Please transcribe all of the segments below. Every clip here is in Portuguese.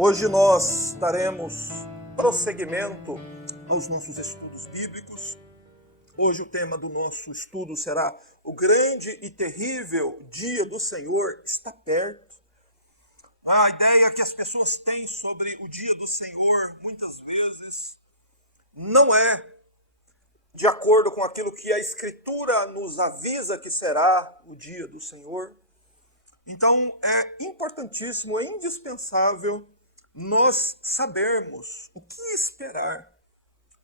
Hoje nós daremos prosseguimento aos nossos estudos bíblicos. Hoje o tema do nosso estudo será o grande e terrível dia do Senhor está perto. A ideia que as pessoas têm sobre o dia do Senhor, muitas vezes, não é de acordo com aquilo que a Escritura nos avisa que será o dia do Senhor. Então, é importantíssimo, é indispensável nós sabermos o que esperar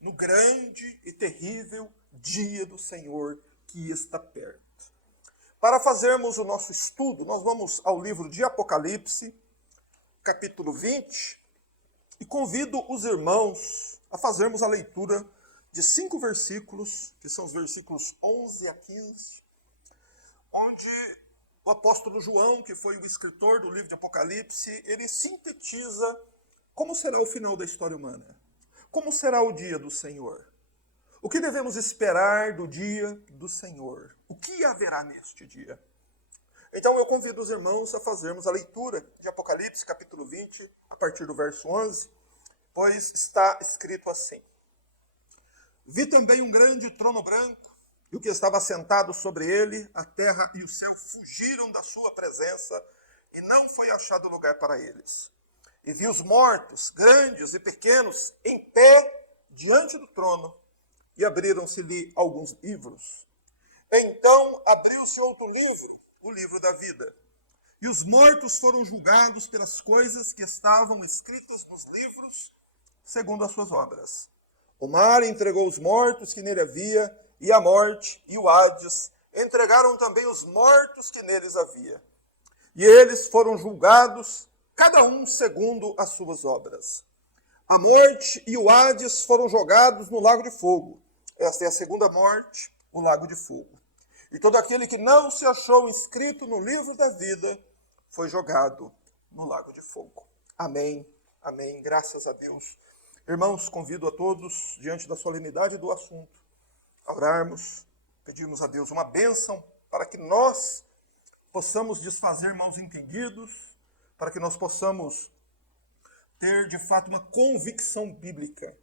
no grande e terrível dia do Senhor que está perto. Para fazermos o nosso estudo, nós vamos ao livro de Apocalipse, capítulo 20, e convido os irmãos a fazermos a leitura de 5 versículos, que são os versículos 11 a 15, onde o apóstolo João, que foi o escritor do livro de Apocalipse, ele sintetiza como será o final da história humana. Como será o dia do Senhor? O que devemos esperar do dia do Senhor? O que haverá neste dia? Então eu convido os irmãos a fazermos a leitura de Apocalipse, capítulo 20, a partir do verso 11, pois está escrito assim: Vi também um grande trono branco, e o que estava sentado sobre ele, a terra e o céu fugiram da sua presença, e não foi achado lugar para eles. E vi os mortos, grandes e pequenos, em pé diante do trono, e abriram-se-lhe alguns livros. Então abriu-se outro livro, o livro da vida. E os mortos foram julgados pelas coisas que estavam escritas nos livros, segundo as suas obras. O mar entregou os mortos que nele havia, e a morte e o Hades entregaram também os mortos que neles havia. E eles foram julgados, cada um segundo as suas obras. A morte e o Hades foram jogados no lago de fogo. Esta é a segunda morte, o lago de fogo. E todo aquele que não se achou inscrito no livro da vida foi jogado no lago de fogo. Amém, amém, graças a Deus. Irmãos, convido a todos, diante da solenidade do assunto, a orarmos, pedirmos a Deus uma bênção para que nós possamos desfazer mal entendidos, para que nós possamos ter, de fato, uma convicção bíblica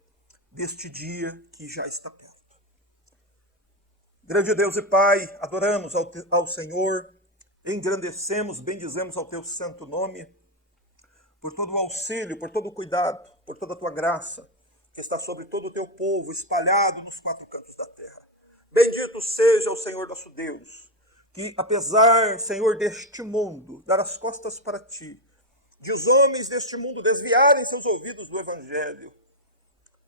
deste dia que já está perto. Grande Deus e Pai, adoramos ao Senhor, engrandecemos, bendizemos ao Teu santo nome, por todo o auxílio, por todo o cuidado, por toda a Tua graça, que está sobre todo o Teu povo, espalhado nos 4 cantos da terra. Bendito seja o Senhor nosso Deus, que apesar, Senhor, deste mundo, dar as costas para Ti, de os homens deste mundo desviarem seus ouvidos do Evangelho,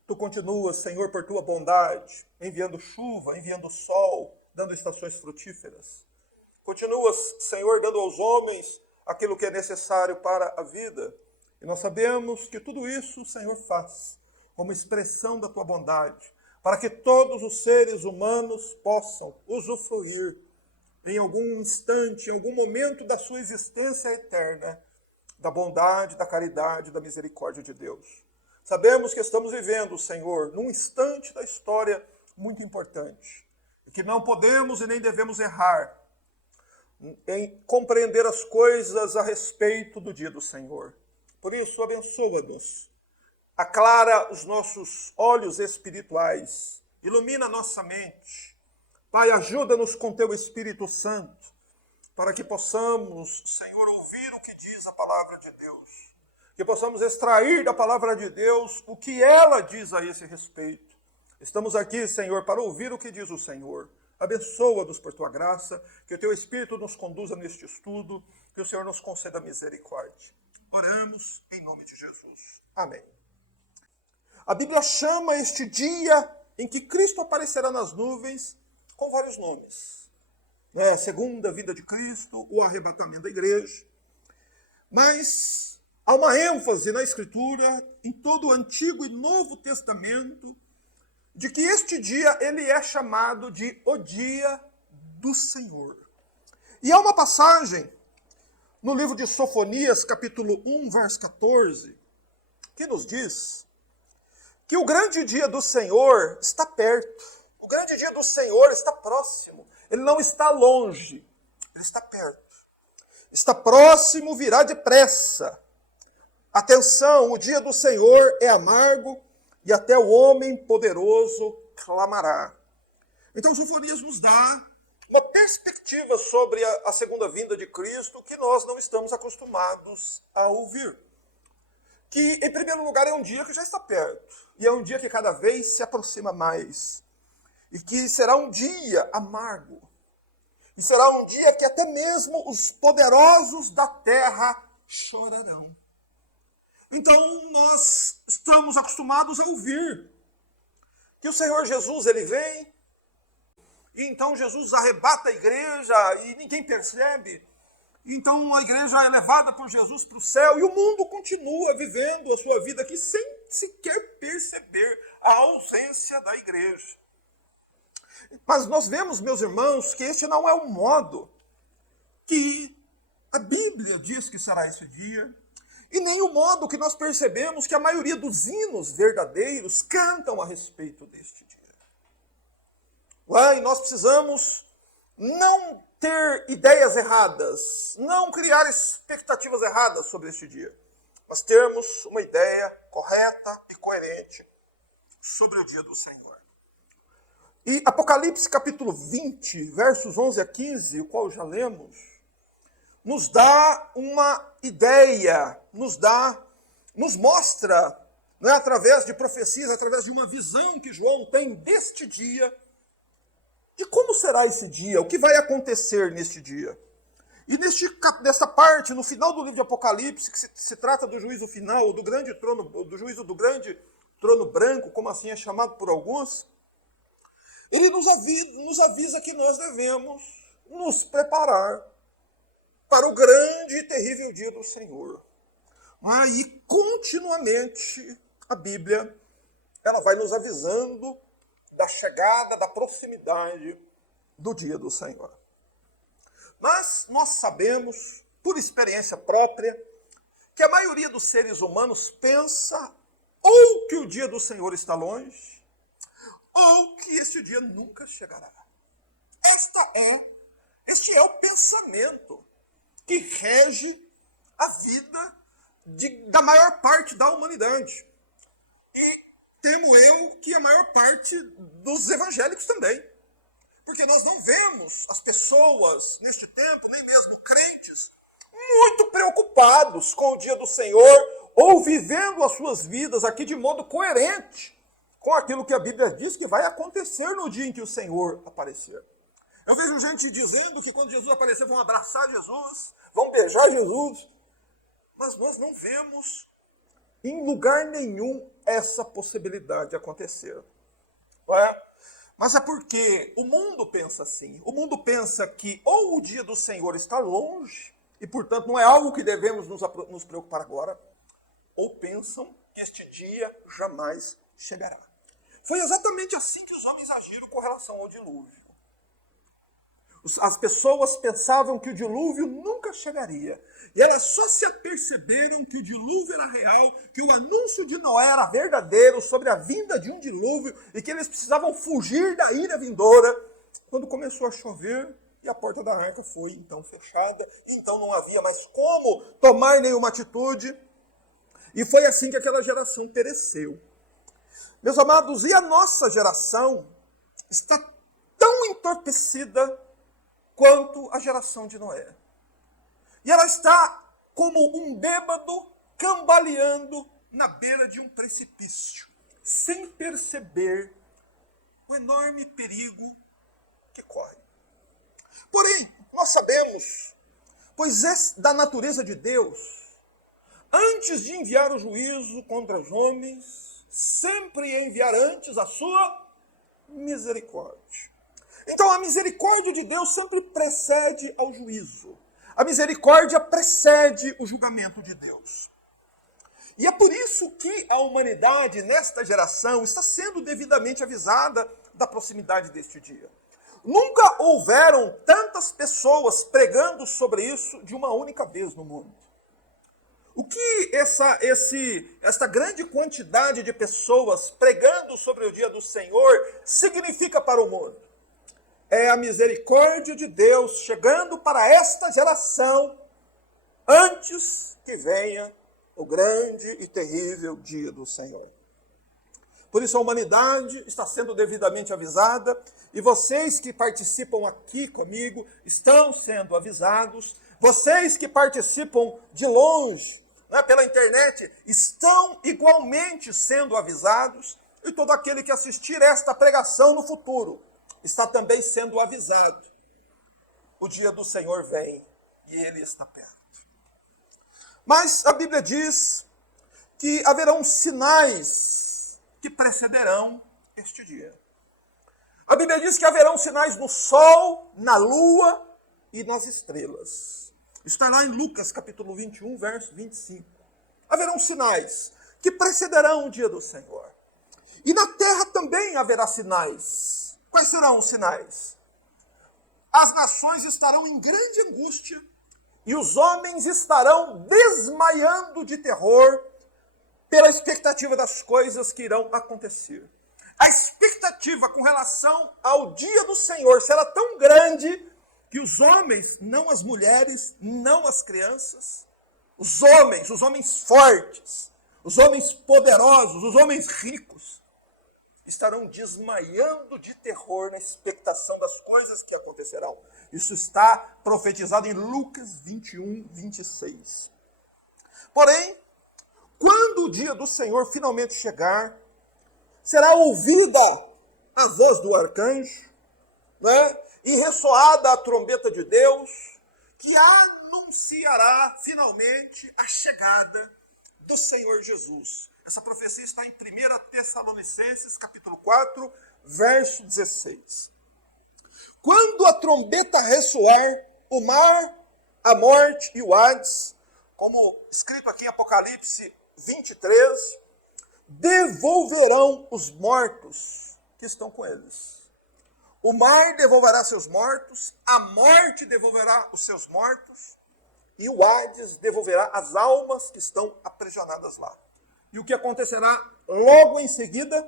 Tu continuas, Senhor, por Tua bondade, enviando chuva, enviando sol, dando estações frutíferas. Continuas, Senhor, dando aos homens aquilo que é necessário para a vida. E nós sabemos que tudo isso o Senhor faz como expressão da Tua bondade, para que todos os seres humanos possam usufruir em algum instante, em algum momento da sua existência eterna, da bondade, da caridade, da misericórdia de Deus. Sabemos que estamos vivendo, Senhor, num instante da história muito importante, e que não podemos e nem devemos errar em compreender as coisas a respeito do dia do Senhor. Por isso, abençoa-nos, aclara os nossos olhos espirituais, ilumina a nossa mente. Pai, ajuda-nos com Teu Espírito Santo, para que possamos, Senhor, ouvir o que diz a palavra de Deus, que possamos extrair da palavra de Deus o que ela diz a esse respeito. Estamos aqui, Senhor, para ouvir o que diz o Senhor. Abençoa-nos por Tua graça, que o Teu Espírito nos conduza neste estudo, que o Senhor nos conceda misericórdia. Oramos em nome de Jesus. Amém. A Bíblia chama este dia em que Cristo aparecerá nas nuvens com vários nomes. Segunda vinda de Cristo, o arrebatamento da igreja. Mas há uma ênfase na Escritura, em todo o Antigo e Novo Testamento, de que este dia ele é chamado de o dia do Senhor. E há uma passagem no livro de Sofonias, capítulo 1, verso 14, que nos diz que o grande dia do Senhor está perto. O grande dia do Senhor está próximo. Ele não está longe, ele está perto. Está próximo, virá depressa. Atenção, o dia do Senhor é amargo e até o homem poderoso clamará. Então, Sofonias nos dá uma perspectiva sobre a segunda vinda de Cristo que nós não estamos acostumados a ouvir. Que, em primeiro lugar, é um dia que já está perto. E é um dia que cada vez se aproxima mais. E que será um dia amargo. E será um dia que até mesmo os poderosos da terra chorarão. Então, nós estamos acostumados a ouvir que o Senhor Jesus, ele vem, e então Jesus arrebata a igreja e ninguém percebe. Então a igreja é levada por Jesus para o céu e o mundo continua vivendo a sua vida aqui sem sequer perceber a ausência da igreja. Mas nós vemos, meus irmãos, que este não é o modo que a Bíblia diz que será esse dia, e nem o modo que nós percebemos que a maioria dos hinos verdadeiros cantam a respeito deste dia. E nós precisamos não ter ideias erradas, não criar expectativas erradas sobre este dia, mas termos uma ideia correta e coerente sobre o dia do Senhor. E Apocalipse capítulo 20, versos 11 a 15, o qual já lemos, nos dá uma ideia, nos mostra, né, através de profecias, através de uma visão que João tem deste dia. E como será esse dia? O que vai acontecer neste dia? E nessa parte, no final do livro de Apocalipse, que se trata do juízo final, do grande trono, do juízo do grande trono branco, como assim é chamado por alguns, ele nos avisa que nós devemos nos preparar para o grande e terrível dia do Senhor. E continuamente a Bíblia ela vai nos avisando da chegada, da proximidade do dia do Senhor. Mas nós sabemos, por experiência própria, que a maioria dos seres humanos pensa ou que o dia do Senhor está longe, ou que este dia nunca chegará. Este é o pensamento que rege a vida da maior parte da humanidade. E temo eu que a maior parte dos evangélicos também. Porque nós não vemos as pessoas, neste tempo, nem mesmo crentes, muito preocupados com o dia do Senhor, ou vivendo as suas vidas aqui de modo coerente com aquilo que a Bíblia diz que vai acontecer no dia em que o Senhor aparecer. Eu vejo gente dizendo que quando Jesus aparecer vão abraçar Jesus, vão beijar Jesus, mas nós não vemos em lugar nenhum essa possibilidade acontecer. Não é? Mas é porque o mundo pensa assim. O mundo pensa que ou o dia do Senhor está longe, e portanto não é algo que devemos nos preocupar agora, ou pensam que este dia jamais chegará. Foi exatamente assim que os homens agiram com relação ao dilúvio. As pessoas pensavam que o dilúvio nunca chegaria. E elas só se aperceberam que o dilúvio era real, que o anúncio de Noé era verdadeiro sobre a vinda de um dilúvio e que eles precisavam fugir da ira vindoura, quando começou a chover e a porta da arca foi então fechada. Então não havia mais como tomar nenhuma atitude. E foi assim que aquela geração pereceu. Meus amados, e a nossa geração está tão entorpecida quanto a geração de Noé. E ela está como um bêbado cambaleando na beira de um precipício, sem perceber o enorme perigo que corre. Porém, nós sabemos, pois é da natureza de Deus, antes de enviar o juízo contra os homens, sempre enviar antes a sua misericórdia. Então a misericórdia de Deus sempre precede ao juízo. A misericórdia precede o julgamento de Deus. E é por isso que a humanidade, nesta geração, está sendo devidamente avisada da proximidade deste dia. Nunca houveram tantas pessoas pregando sobre isso de uma única vez no mundo. O que esta grande quantidade de pessoas pregando sobre o dia do Senhor significa para o mundo? É a misericórdia de Deus chegando para esta geração antes que venha o grande e terrível dia do Senhor. Por isso a humanidade está sendo devidamente avisada, e vocês que participam aqui comigo estão sendo avisados, vocês que participam de longe, pela internet, estão igualmente sendo avisados, e todo aquele que assistir esta pregação no futuro está também sendo avisado. O dia do Senhor vem e ele está perto. Mas a Bíblia diz que haverão sinais que precederão este dia. A Bíblia diz que haverão sinais no sol, na lua e nas estrelas. Está lá em Lucas capítulo 21, verso 25. Haverão sinais que precederão o dia do Senhor. E na terra também haverá sinais. Quais serão os sinais? As nações estarão em grande angústia e os homens estarão desmaiando de terror pela expectativa das coisas que irão acontecer. A expectativa com relação ao dia do Senhor será tão grande que os homens, não as mulheres, não as crianças, os homens fortes, os homens poderosos, os homens ricos, estarão desmaiando de terror na expectação das coisas que acontecerão. Isso está profetizado em Lucas 21, 26. Porém, quando o dia do Senhor finalmente chegar, será ouvida a voz do arcanjo, e ressoada a trombeta de Deus, que anunciará finalmente a chegada do Senhor Jesus. Essa profecia está em 1 Tessalonicenses, capítulo 4, verso 16. Quando a trombeta ressoar, o mar, a morte e o Hades, como escrito aqui em Apocalipse 23, devolverão os mortos que estão com eles. O mar devolverá seus mortos, a morte devolverá os seus mortos, e o Hades devolverá as almas que estão aprisionadas lá. E o que acontecerá logo em seguida?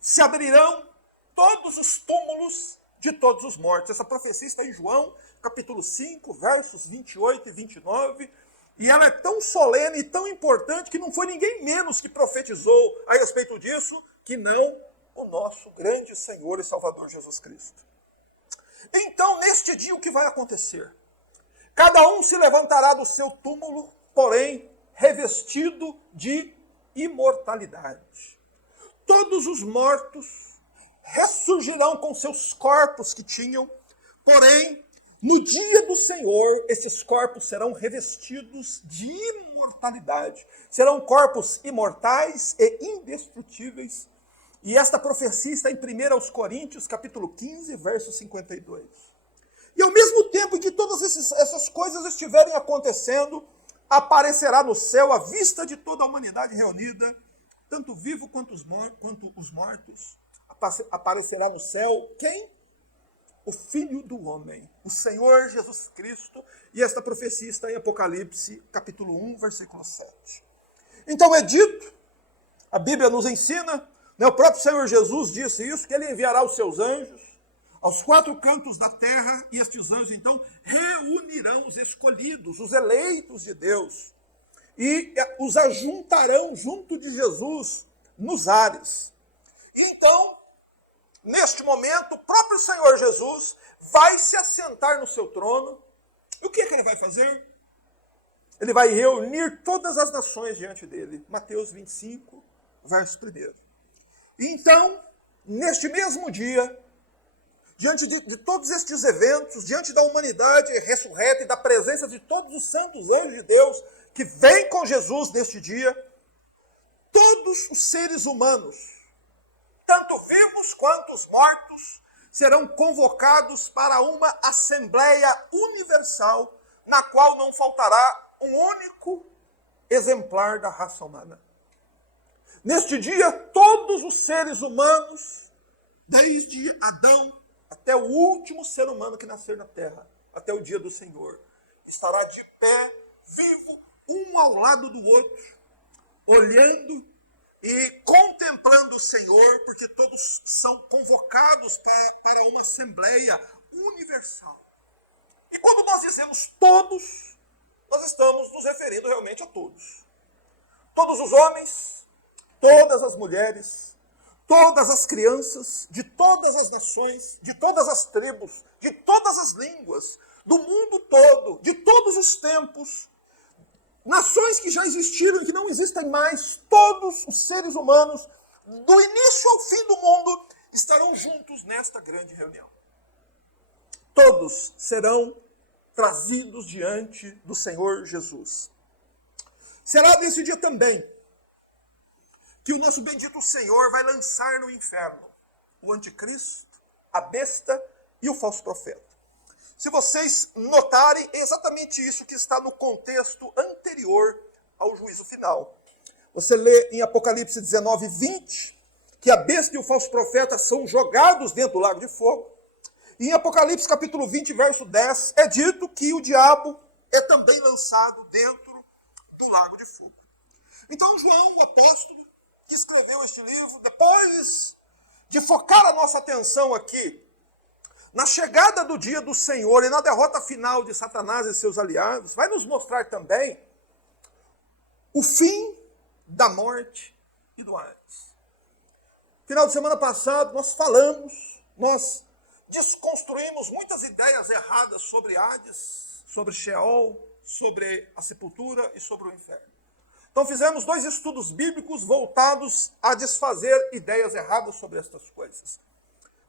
Se abrirão todos os túmulos de todos os mortos. Essa profecia está em João, capítulo 5, versos 28 e 29, e ela é tão solene e tão importante que não foi ninguém menos que profetizou a respeito disso, que não o nosso grande Senhor e Salvador Jesus Cristo. Então, neste dia, o que vai acontecer? Cada um se levantará do seu túmulo, porém, revestido de imortalidade. Todos os mortos ressurgirão com seus corpos que tinham, porém, no dia do Senhor, esses corpos serão revestidos de imortalidade. Serão corpos imortais e indestrutíveis. E esta profecia está em 1 Coríntios, capítulo 15, verso 52. E ao mesmo tempo que todas essas coisas estiverem acontecendo, aparecerá no céu à vista de toda a humanidade reunida, tanto vivo quanto os mortos. Aparecerá no céu quem? O Filho do Homem, o Senhor Jesus Cristo. E esta profecia está em Apocalipse, capítulo 1, versículo 7. Então é dito, a Bíblia nos ensina, o próprio Senhor Jesus disse isso, que ele enviará os seus anjos aos quatro cantos da terra, e estes anjos, então, reunirão os escolhidos, os eleitos de Deus, e os ajuntarão junto de Jesus nos ares. Então, neste momento, o próprio Senhor Jesus vai se assentar no seu trono. E o que ele vai fazer? Ele vai reunir todas as nações diante dele. Mateus 25, verso 1. Então, neste mesmo dia, diante de todos estes eventos, diante da humanidade ressurreta e da presença de todos os santos anjos de Deus que vêm com Jesus neste dia, todos os seres humanos, tanto vivos quanto os mortos, serão convocados para uma assembleia universal, na qual não faltará um único exemplar da raça humana. Neste dia, todos os seres humanos, desde Adão até o último ser humano que nascer na terra, até o dia do Senhor, estará de pé, vivo, um ao lado do outro, olhando e contemplando o Senhor, porque todos são convocados para uma assembleia universal. E quando nós dizemos todos, nós estamos nos nos referindo realmente a todos. Todos os homens, todas as mulheres, todas as crianças, de todas as nações, de todas as tribos, de todas as línguas, do mundo todo, de todos os tempos, nações que já existiram e que não existem mais, todos os seres humanos, do início ao fim do mundo, estarão juntos nesta grande reunião. Todos serão trazidos diante do Senhor Jesus. Será nesse dia também que o nosso bendito Senhor vai lançar no inferno o anticristo, a besta e o falso profeta. Se vocês notarem, é exatamente isso que está no contexto anterior ao juízo final. Você lê em Apocalipse 19, 20, que a besta e o falso profeta são jogados dentro do lago de fogo. E em Apocalipse capítulo 20, verso 10, é dito que o diabo é também lançado dentro do lago de fogo. Então João, o apóstolo, que escreveu este livro, depois de focar a nossa atenção aqui na chegada do dia do Senhor e na derrota final de Satanás e seus aliados, vai nos mostrar também o fim da morte e do Hades. Final de semana passado nós desconstruímos muitas ideias erradas sobre Hades, sobre Sheol, sobre a sepultura e sobre o inferno. Então fizemos 2 estudos bíblicos voltados a desfazer ideias erradas sobre estas coisas.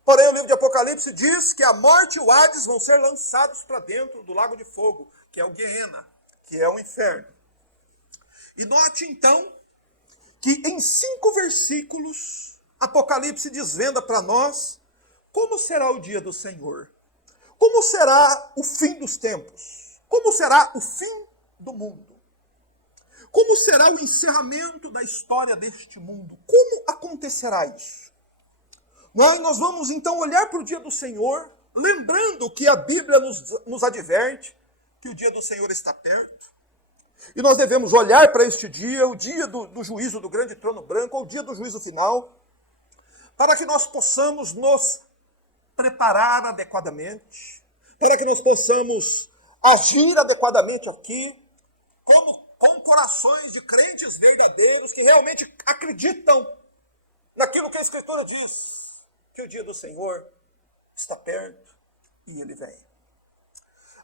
Porém, o livro de Apocalipse diz que a morte e o Hades vão ser lançados para dentro do lago de fogo, que é o Guiena, que é o inferno. E note então que em 5 versículos, Apocalipse desvenda para nós como será o dia do Senhor, como será o fim dos tempos, como será o fim do mundo, como será o encerramento da história deste mundo, como acontecerá isso. Nós vamos então olhar para o dia do Senhor, lembrando que a Bíblia nos adverte que o dia do Senhor está perto. E nós devemos olhar para este dia, o dia do juízo do grande trono branco, ou o dia do juízo final, para que nós possamos nos preparar adequadamente, para que nós possamos agir adequadamente aqui, com corações de crentes verdadeiros que realmente acreditam naquilo que a Escritura diz, que o dia do Senhor está perto e ele vem.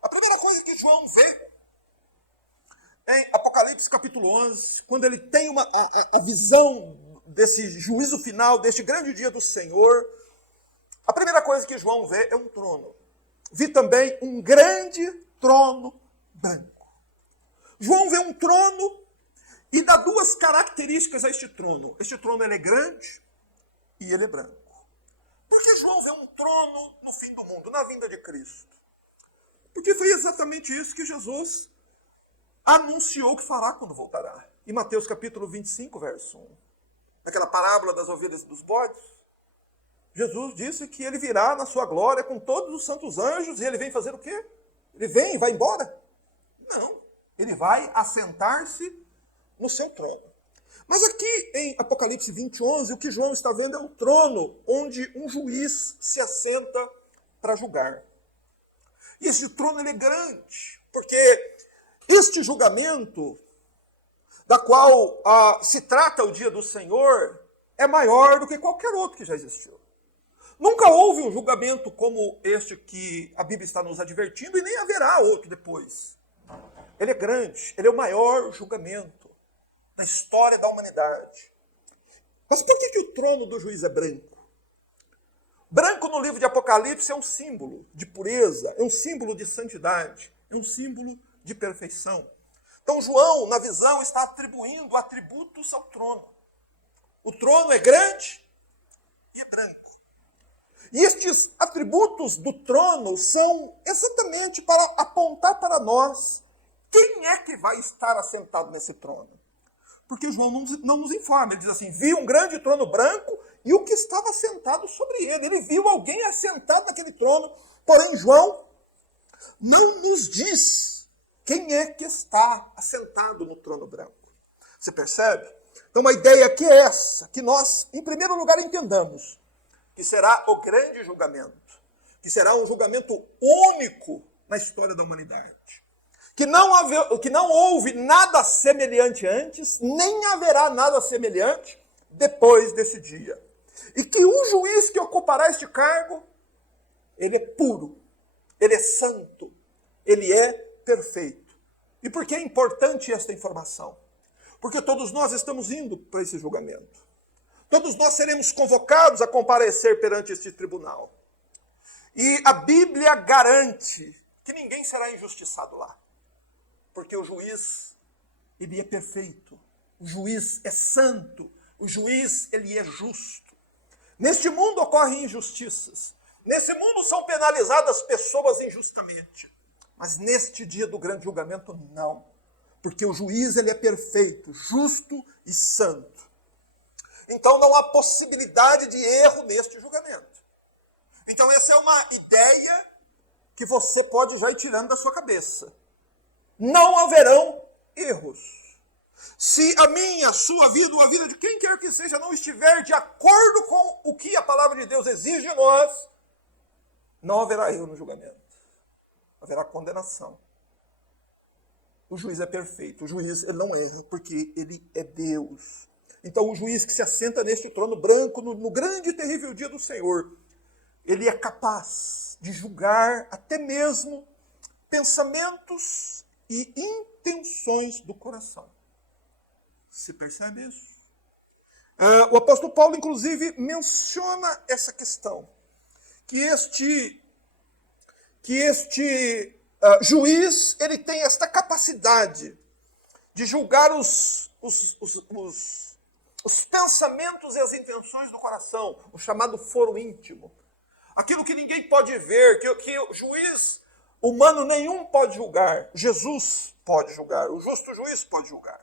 A primeira coisa que João vê em Apocalipse capítulo 11, quando ele tem a visão desse juízo final, deste grande dia do Senhor, a primeira coisa que João vê é um trono. Vi também um grande trono branco. João vê um trono e dá 2 características a este trono. Este trono ele é grande e ele é branco. Por que João vê um trono no fim do mundo, na vinda de Cristo? Porque foi exatamente isso que Jesus anunciou que fará quando voltará. Em Mateus capítulo 25, verso 1. Naquela parábola das ovelhas e dos bodes, Jesus disse que ele virá na sua glória com todos os santos anjos e ele vem fazer o quê? Ele vem e vai embora? Não. Ele vai assentar-se no seu trono. Mas aqui em Apocalipse 20, 11, o que João está vendo é um trono onde um juiz se assenta para julgar. E esse trono ele é grande, porque este julgamento, da qual se trata o dia do Senhor, é maior do que qualquer outro que já existiu. Nunca houve um julgamento como este que a Bíblia está nos advertindo e nem haverá outro depois. Ele é grande, ele é o maior julgamento na história da humanidade. Mas por que o trono do juiz é branco? Branco no livro de Apocalipse é um símbolo de pureza, é um símbolo de santidade, é um símbolo de perfeição. Então João, na visão, está atribuindo atributos ao trono. O trono é grande e é branco. E estes atributos do trono são exatamente para apontar para nós quem é que vai estar assentado nesse trono. Porque João não nos informa. Ele diz assim, vi um grande trono branco e o que estava sentado sobre ele. Ele viu alguém assentado naquele trono. Porém, João não nos diz quem é que está assentado no trono branco. Você percebe? Então, a ideia aqui é essa, que nós, em primeiro lugar, entendamos que será o grande julgamento, que será um julgamento único na história da humanidade. que não houve nada semelhante antes, nem haverá nada semelhante depois desse dia. E que o juiz que ocupará este cargo, ele é puro, ele é santo, ele é perfeito. E por que é importante esta informação? Porque todos nós estamos indo para esse julgamento. Todos nós seremos convocados a comparecer perante este tribunal. E a Bíblia garante que ninguém será injustiçado lá. Porque o juiz, ele é perfeito. O juiz é santo. O juiz, ele é justo. Neste mundo ocorrem injustiças. Nesse mundo são penalizadas pessoas injustamente. Mas neste dia do grande julgamento, não. Porque o juiz, ele é perfeito, justo e santo. Então não há possibilidade de erro neste julgamento. Então essa é uma ideia que você pode já ir tirando da sua cabeça. Não haverão erros. Se a minha, a sua vida ou a vida de quem quer que seja não estiver de acordo com o que a palavra de Deus exige de nós, não haverá erro no julgamento. Haverá condenação. O juiz é perfeito. O juiz, ele não erra, porque ele é Deus. Então o juiz que se assenta neste trono branco, no grande e terrível dia do Senhor, ele é capaz de julgar até mesmo pensamentos e intenções do coração. Você percebe isso? O apóstolo Paulo, inclusive, menciona essa questão. Que este juiz, ele tem esta capacidade de julgar os pensamentos e as intenções do coração, o chamado foro íntimo. Aquilo que ninguém pode ver, que o juiz humano nenhum pode julgar. Jesus pode julgar, o justo juiz pode julgar.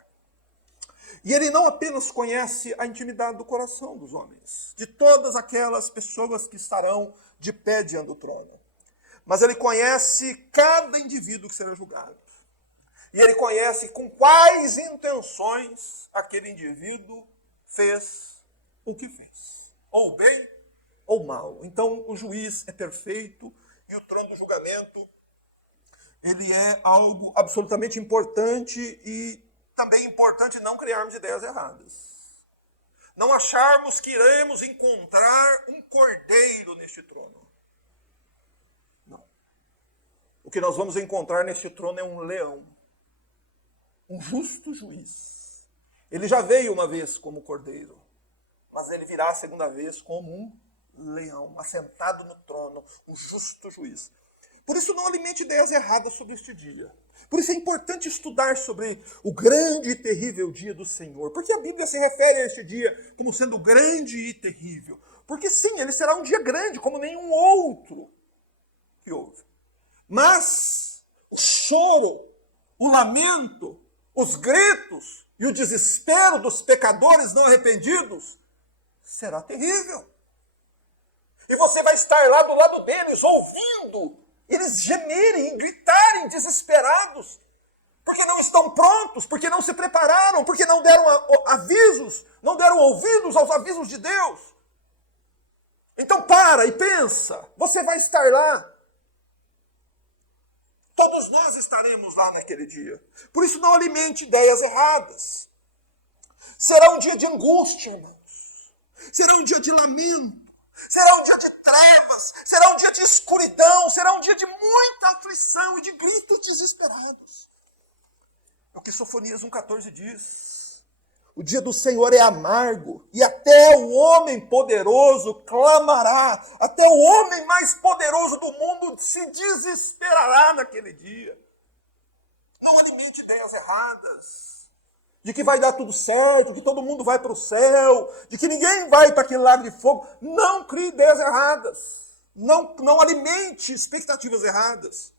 E ele não apenas conhece a intimidade do coração dos homens, de todas aquelas pessoas que estarão de pé diante do trono, mas ele conhece cada indivíduo que será julgado. E ele conhece com quais intenções aquele indivíduo fez o que fez, ou bem ou mal. Então o juiz é perfeito e o trono do julgamento, ele é algo absolutamente importante e também importante não criarmos ideias erradas. Não acharmos que iremos encontrar um cordeiro neste trono. Não. O que nós vamos encontrar neste trono é um leão. Um justo juiz. Ele já veio uma vez como cordeiro, mas ele virá a segunda vez como um leão, assentado no trono, o justo juiz. Por isso não alimente ideias erradas sobre este dia. Por isso é importante estudar sobre o grande e terrível dia do Senhor. Porque a Bíblia se refere a este dia como sendo grande e terrível. Porque sim, ele será um dia grande, como nenhum outro que houve. Mas o choro, o lamento, os gritos e o desespero dos pecadores não arrependidos será terrível. E você vai estar lá do lado deles, ouvindo eles gemerem e gritarem desesperados, porque não estão prontos, porque não se prepararam, porque não deram avisos, não deram ouvidos aos avisos de Deus. Então para e pensa, você vai estar lá. Todos nós estaremos lá naquele dia. Por isso não alimente ideias erradas. Será um dia de angústia, irmãos. Será um dia de lamento. Será um dia de trevas, será um dia de escuridão, será um dia de muita aflição e de gritos desesperados. É o que Sofonias 1,14 diz. O dia do Senhor é amargo, e até o homem poderoso clamará, até o homem mais poderoso do mundo se desesperará naquele dia. Não alimente ideias erradas. De que vai dar tudo certo, que todo mundo vai para o céu, de que ninguém vai para aquele lago de fogo. Não crie ideias erradas. Não alimente expectativas erradas.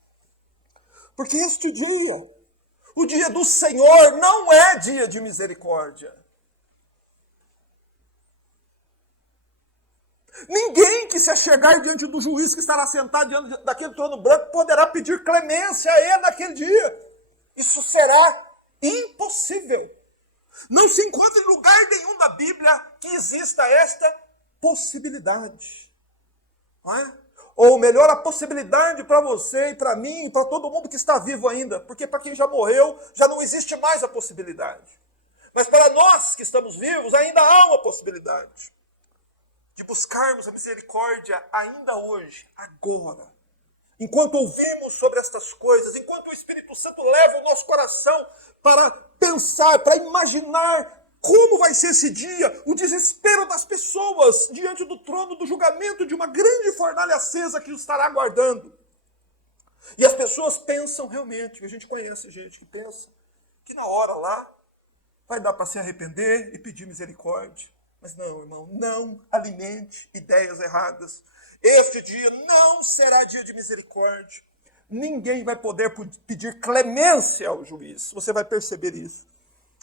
Porque este dia, o dia do Senhor, não é dia de misericórdia. Ninguém que se achegar diante do juiz que estará sentado diante daquele trono branco poderá pedir clemência a ele naquele dia. Isso será impossível. Não se encontra em lugar nenhum da Bíblia que exista esta possibilidade. Não é? ou melhor, a possibilidade para você e para mim e para todo mundo que está vivo ainda, porque para quem já morreu, já não existe mais a possibilidade. Mas para nós que estamos vivos, ainda há uma possibilidade de buscarmos a misericórdia ainda hoje, agora. Enquanto ouvimos sobre estas coisas, enquanto o Espírito Santo leva o nosso coração para pensar, para imaginar como vai ser esse dia, o desespero das pessoas diante do trono do julgamento de uma grande fornalha acesa que os estará aguardando. E as pessoas pensam realmente, a gente conhece gente que pensa, que na hora lá vai dar para se arrepender e pedir misericórdia. Mas não, irmão, não alimente ideias erradas. Este dia não será dia de misericórdia. Ninguém vai poder pedir clemência ao juiz. Você vai perceber isso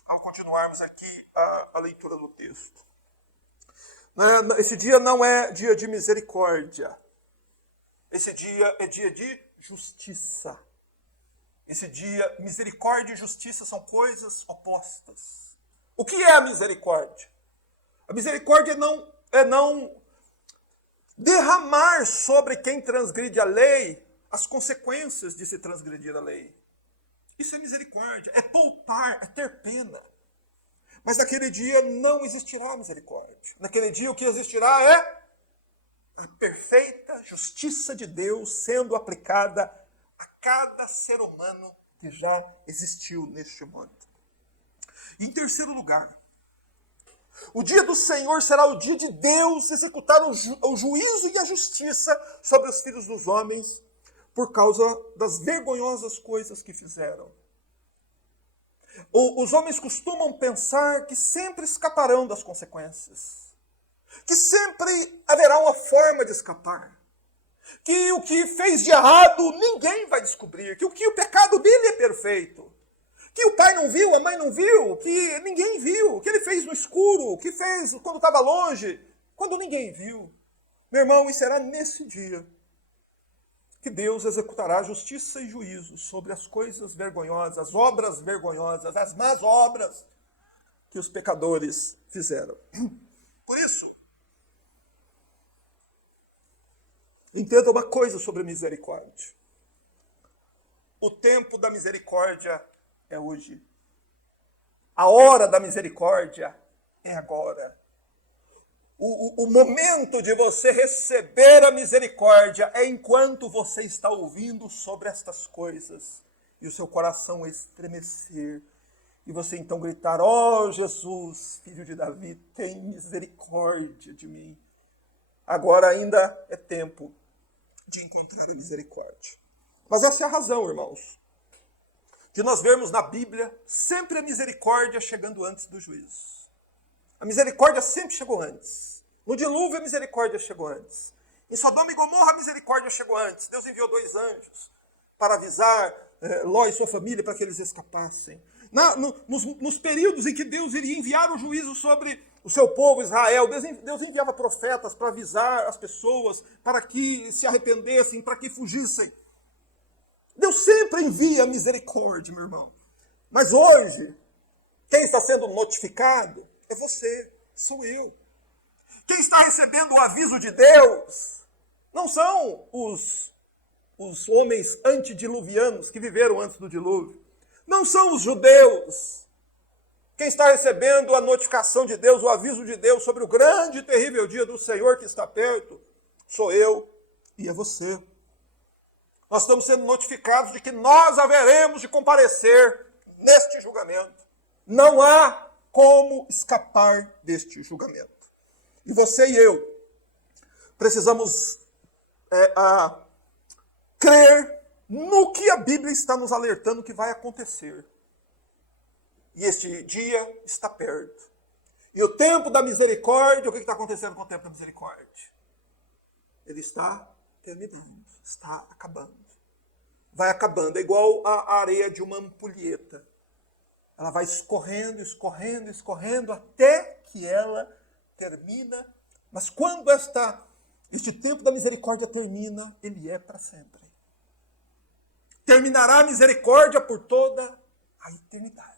ao continuarmos aqui a leitura do texto. Esse dia não é dia de misericórdia. Esse dia é dia de justiça. Esse dia, misericórdia e justiça são coisas opostas. O que é a misericórdia? A misericórdia é não derramar sobre quem transgride a lei as consequências de se transgredir a lei. Isso é misericórdia, é poupar, é ter pena. Mas naquele dia não existirá misericórdia. Naquele dia o que existirá é a perfeita justiça de Deus sendo aplicada a cada ser humano que já existiu neste mundo. Em terceiro lugar, o dia do Senhor será o dia de Deus executar o juízo e a justiça sobre os filhos dos homens por causa das vergonhosas coisas que fizeram. Os homens costumam pensar que sempre escaparão das consequências, que sempre haverá uma forma de escapar, que o que fez de errado ninguém vai descobrir, que o pecado dele é perfeito, que o pai não viu, a mãe não viu, que ninguém viu, que ele fez no escuro, que fez quando estava longe, quando ninguém viu. Meu irmão, e será nesse dia que Deus executará justiça e juízo sobre as coisas vergonhosas, as obras vergonhosas, as más obras que os pecadores fizeram. Por isso, entenda uma coisa sobre misericórdia. O tempo da misericórdia é hoje. A hora da misericórdia é agora. O momento de você receber a misericórdia é enquanto você está ouvindo sobre estas coisas e o seu coração estremecer e você então gritar: ó Jesus, filho de Davi, tem misericórdia de mim. Agora ainda é tempo de encontrar a misericórdia. Mas essa é a razão, irmãos, de nós vermos na Bíblia sempre a misericórdia chegando antes do juízo. A misericórdia sempre chegou antes. No dilúvio, a misericórdia chegou antes. Em Sodoma e Gomorra, a misericórdia chegou antes. Deus enviou 2 anjos para avisar Ló e sua família para que eles escapassem. Nos períodos em que Deus iria enviar o juízo sobre o seu povo Israel, Deus enviava profetas para avisar as pessoas para que se arrependessem, para que fugissem. Deus sempre envia misericórdia, meu irmão. Mas hoje, quem está sendo notificado é você, sou eu. Quem está recebendo o aviso de Deus não são os homens antediluvianos que viveram antes do dilúvio. Não são os judeus. Quem está recebendo a notificação de Deus, o aviso de Deus sobre o grande e terrível dia do Senhor que está perto, sou eu e é você. Nós estamos sendo notificados de que nós haveremos de comparecer neste julgamento. Não há como escapar deste julgamento. E você e eu precisamos crer no que a Bíblia está nos alertando que vai acontecer. E este dia está perto. E o tempo da misericórdia, o que está acontecendo com o tempo da misericórdia? Ele está terminando, está acabando. Vai acabando, é igual a areia de uma ampulheta. Ela vai escorrendo, escorrendo, escorrendo, até que ela termina. Mas quando este tempo da misericórdia termina, ele é para sempre. Terminará a misericórdia por toda a eternidade.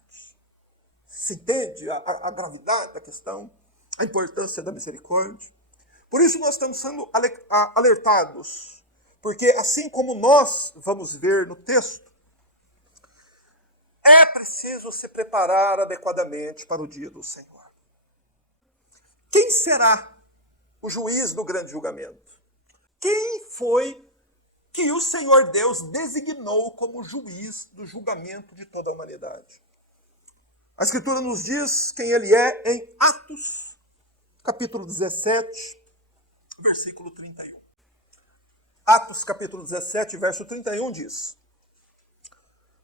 Você entende a gravidade da questão? A importância da misericórdia? Por isso nós estamos sendo alertados Porque assim como nós vamos ver no texto, é preciso se preparar adequadamente para o dia do Senhor. Quem será o juiz do grande julgamento? Quem foi que o Senhor Deus designou como juiz do julgamento de toda a humanidade? A Escritura nos diz quem ele é em Atos, capítulo 17, versículo 31. Atos, capítulo 17, verso 31 diz: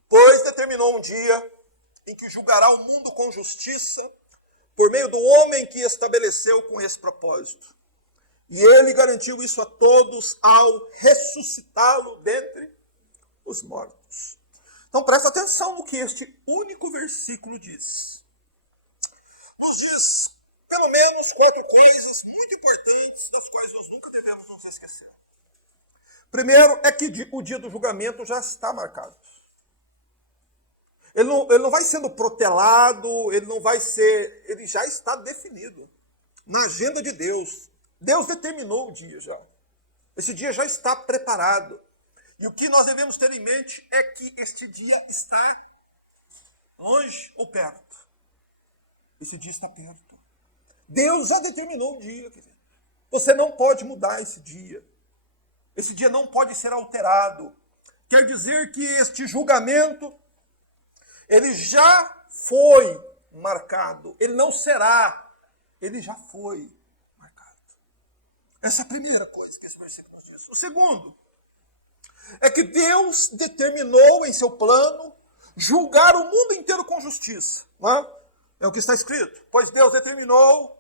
Pois determinou um dia em que julgará o mundo com justiça, por meio do homem que estabeleceu com esse propósito. E ele garantiu isso a todos ao ressuscitá-lo dentre os mortos. Então presta atenção no que este único versículo diz. Nos diz pelo menos 4 coisas muito importantes, das quais nós nunca devemos nos esquecer. Primeiro é que o dia do julgamento já está marcado. Ele não vai sendo protelado, ele já está definido na agenda de Deus. Deus determinou o dia já. Esse dia já está preparado. E o que nós devemos ter em mente é que este dia está longe ou perto. Esse dia está perto. Deus já determinou o dia, querido. Você não pode mudar esse dia. Esse dia não pode ser alterado. Quer dizer que este julgamento, ele já foi marcado. Ele não será. Ele já foi marcado. Essa é a primeira coisa que esse versículo diz. O segundo é que Deus determinou em seu plano julgar o mundo inteiro com justiça. Não é? É o que está escrito. Pois Deus determinou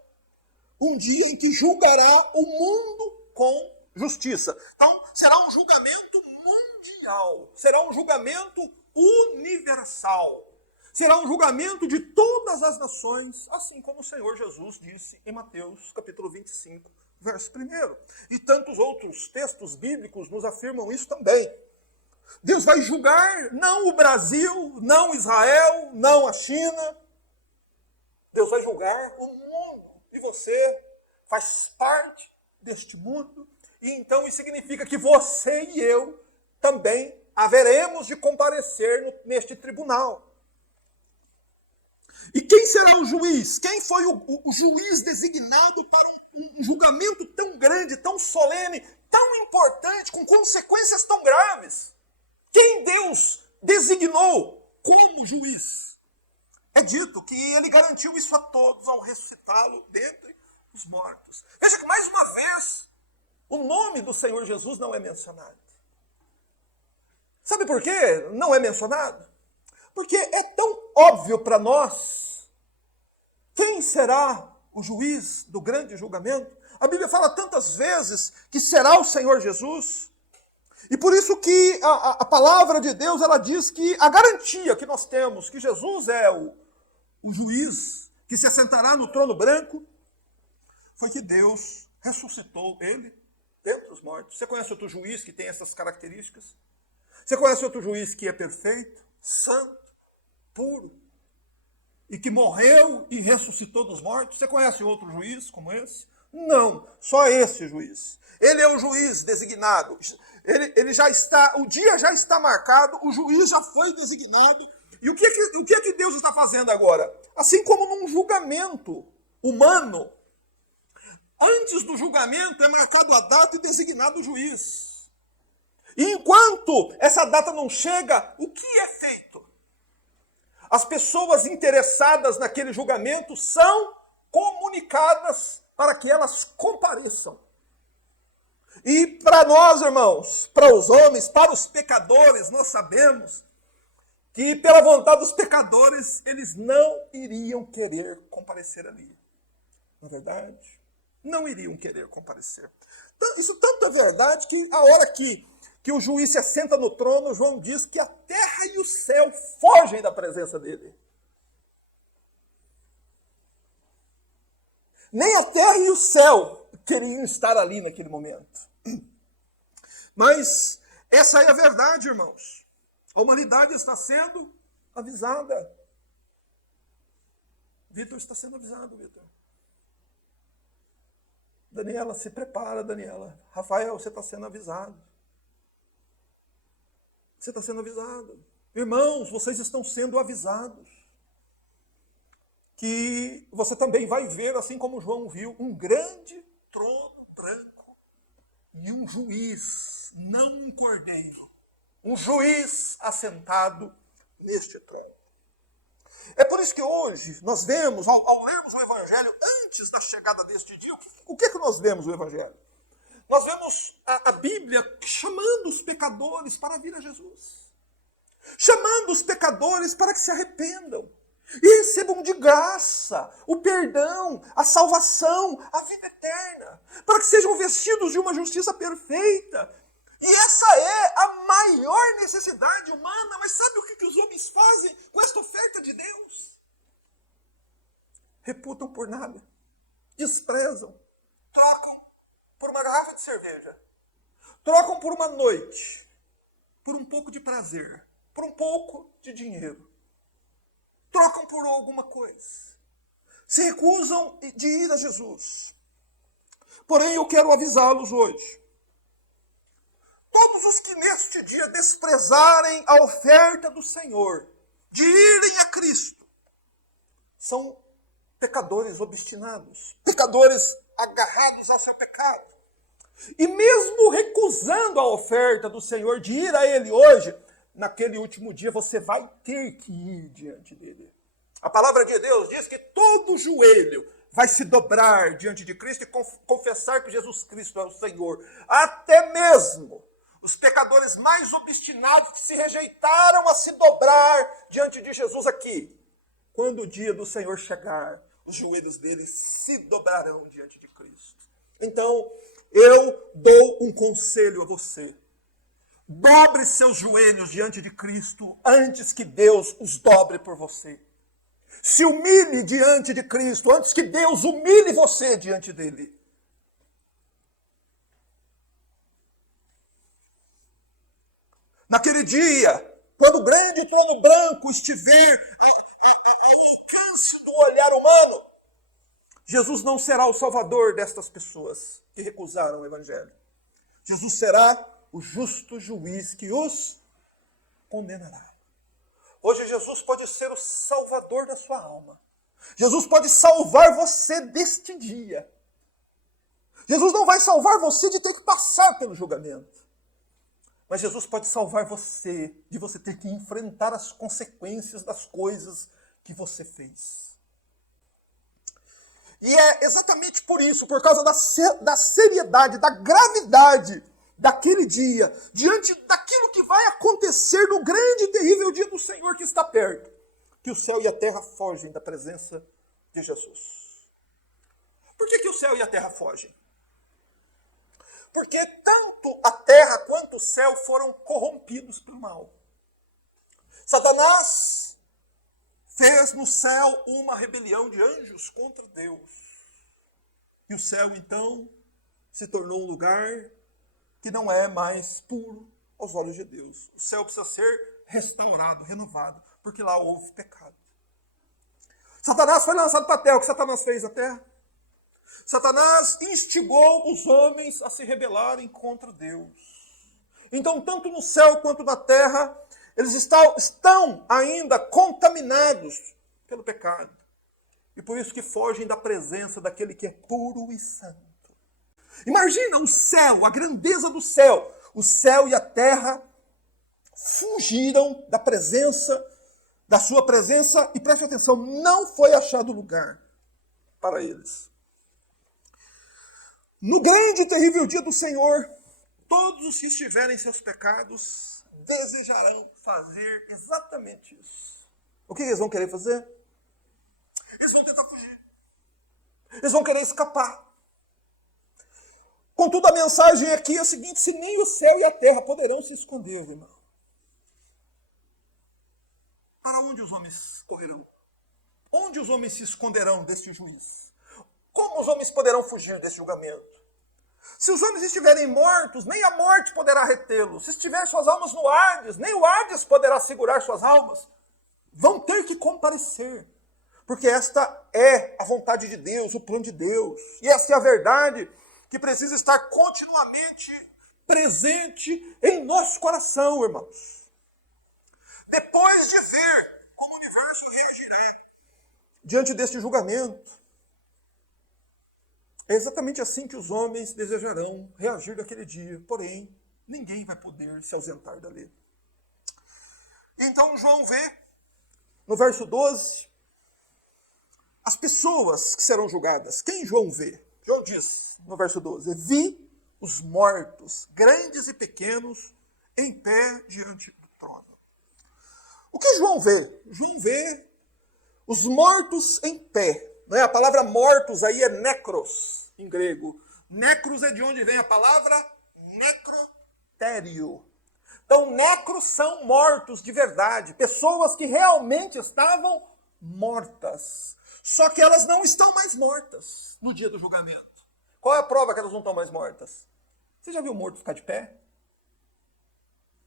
um dia em que julgará o mundo com justiça. Então, será um julgamento mundial. Será um julgamento universal. Será um julgamento de todas as nações, assim como o Senhor Jesus disse em Mateus, capítulo 25, verso 1. E tantos outros textos bíblicos nos afirmam isso também. Deus vai julgar não o Brasil, não Israel, não a China. Deus vai julgar o mundo. E você faz parte deste mundo. E então isso significa que você e eu também haveremos de comparecer neste tribunal. E quem será o juiz? Quem foi o juiz designado para um julgamento tão grande, tão solene, tão importante, com consequências tão graves? Quem Deus designou como juiz? É dito que ele garantiu isso a todos ao ressuscitá-lo dentre os mortos. Veja que, mais uma vez, o nome do Senhor Jesus não é mencionado. Sabe por quê não é mencionado? Porque é tão óbvio para nós quem será o juiz do grande julgamento. A Bíblia fala tantas vezes que será o Senhor Jesus. E por isso que a palavra de Deus, ela diz que a garantia que nós temos, que Jesus é o juiz que se assentará no trono branco, foi que Deus ressuscitou ele dentre os mortos. Você conhece outro juiz que tem essas características? Você conhece outro juiz que é perfeito, santo, puro, e que morreu e ressuscitou dos mortos? Você conhece outro juiz como esse? Não, só esse juiz. Ele é o juiz designado. Ele já está, o dia já está marcado, o juiz já foi designado. E o que é que Deus está fazendo agora? Assim como num julgamento humano, antes do julgamento é marcado a data e designado o juiz. E enquanto essa data não chega, o que é feito? As pessoas interessadas naquele julgamento são comunicadas para que elas compareçam. E para nós, irmãos, para os homens, para os pecadores, nós sabemos que pela vontade dos pecadores, eles não iriam querer comparecer ali. Não é verdade? Não iriam querer comparecer. Isso tanto é verdade que a hora que o juiz se assenta no trono, João diz que a terra e o céu fogem da presença dele. Nem a terra e o céu queriam estar ali naquele momento. Mas essa é a verdade, irmãos. A humanidade está sendo avisada. Vitor está sendo avisado, Vitor. Daniela, se prepara, Daniela. Rafael, você está sendo avisado. Você está sendo avisado. Irmãos, vocês estão sendo avisados. Que você também vai ver, assim como João viu, um grande trono branco e um juiz, não um cordeiro. Um juiz assentado neste trono. É por isso que hoje nós vemos, ao lermos o Evangelho, antes da chegada deste dia, o que nós vemos no Evangelho? Nós vemos a Bíblia chamando os pecadores para vir a Jesus. Chamando os pecadores para que se arrependam. E recebam de graça o perdão, a salvação, a vida eterna. Para que sejam vestidos de uma justiça perfeita. E essa é a maior necessidade humana. Mas sabe o que os homens fazem com esta oferta de Deus? Reputam por nada. Desprezam. Trocam por uma garrafa de cerveja. Trocam por uma noite. Por um pouco de prazer. Por um pouco de dinheiro. Trocam por alguma coisa. Se recusam de ir a Jesus. Porém, eu quero avisá-los hoje. Todos os que neste dia desprezarem a oferta do Senhor, de irem a Cristo, são pecadores obstinados, pecadores agarrados ao seu pecado. E mesmo recusando a oferta do Senhor de ir a Ele hoje, naquele último dia você vai ter que ir diante dele. A palavra de Deus diz que todo joelho vai se dobrar diante de Cristo e confessar que Jesus Cristo é o Senhor. Até mesmo os pecadores mais obstinados que se rejeitaram a se dobrar diante de Jesus aqui. Quando o dia do Senhor chegar, os joelhos deles se dobrarão diante de Cristo. Então, eu dou um conselho a você. Dobre seus joelhos diante de Cristo antes que Deus os dobre por você. Se humilhe diante de Cristo antes que Deus humilhe você diante dele. Naquele dia, quando o grande trono branco estiver ao alcance do olhar humano, Jesus não será o salvador destas pessoas que recusaram o Evangelho. Jesus será o justo juiz que os condenará. Hoje Jesus pode ser o salvador da sua alma. Jesus pode salvar você deste dia. Jesus não vai salvar você de ter que passar pelo julgamento. Mas Jesus pode salvar você de você ter que enfrentar as consequências das coisas que você fez. E é exatamente por isso, por causa da seriedade, da gravidade daquele dia, diante daquilo que vai acontecer no grande e terrível dia do Senhor que está perto, que o céu e a terra fogem da presença de Jesus. Por que o céu e a terra fogem? Porque tanto a terra quanto o céu foram corrompidos pelo mal. Satanás fez no céu uma rebelião de anjos contra Deus. E o céu, então, se tornou um lugar que não é mais puro aos olhos de Deus. O céu precisa ser restaurado, renovado, porque lá houve pecado. Satanás foi lançado para a terra. O que Satanás fez na terra? Satanás instigou os homens a se rebelarem contra Deus. Então, tanto no céu quanto na terra, eles estão ainda contaminados pelo pecado. E por isso que fogem da presença daquele que é puro e santo. Imagina o céu, a grandeza do céu. O céu e a terra fugiram da sua presença, e preste atenção, não foi achado lugar para eles. No grande e terrível dia do Senhor, todos os que estiverem em seus pecados desejarão fazer exatamente isso. O que eles vão querer fazer? Eles vão tentar fugir. Eles vão querer escapar. Contudo, a mensagem aqui é a seguinte: se nem o céu e a terra poderão se esconder, irmão. Para onde os homens correrão? Onde os homens se esconderão deste juiz? Como os homens poderão fugir desse julgamento? Se os homens estiverem mortos, nem a morte poderá retê-los. Se estiverem suas almas no Hades, nem o Hades poderá segurar suas almas. Vão ter que comparecer. Porque esta é a vontade de Deus, o plano de Deus. E essa é a verdade que precisa estar continuamente presente em nosso coração, irmãos. depois de ver como o universo reagirá diante deste julgamento. É exatamente assim que os homens desejarão reagir naquele dia. Porém, ninguém vai poder se ausentar da lei. Então João vê, no verso 12, as pessoas que serão julgadas. Quem João vê? João diz, no verso 12, vi os mortos, grandes e pequenos, em pé diante do trono. O que João vê? João vê os mortos em pé. Não é? A palavra mortos aí é necros, em grego. Necros é de onde vem a palavra necrotério. Então, necros são mortos de verdade. Pessoas que realmente estavam mortas. Só que elas não estão mais mortas no dia do julgamento. Qual é a prova que elas não estão mais mortas? Você já viu morto ficar de pé?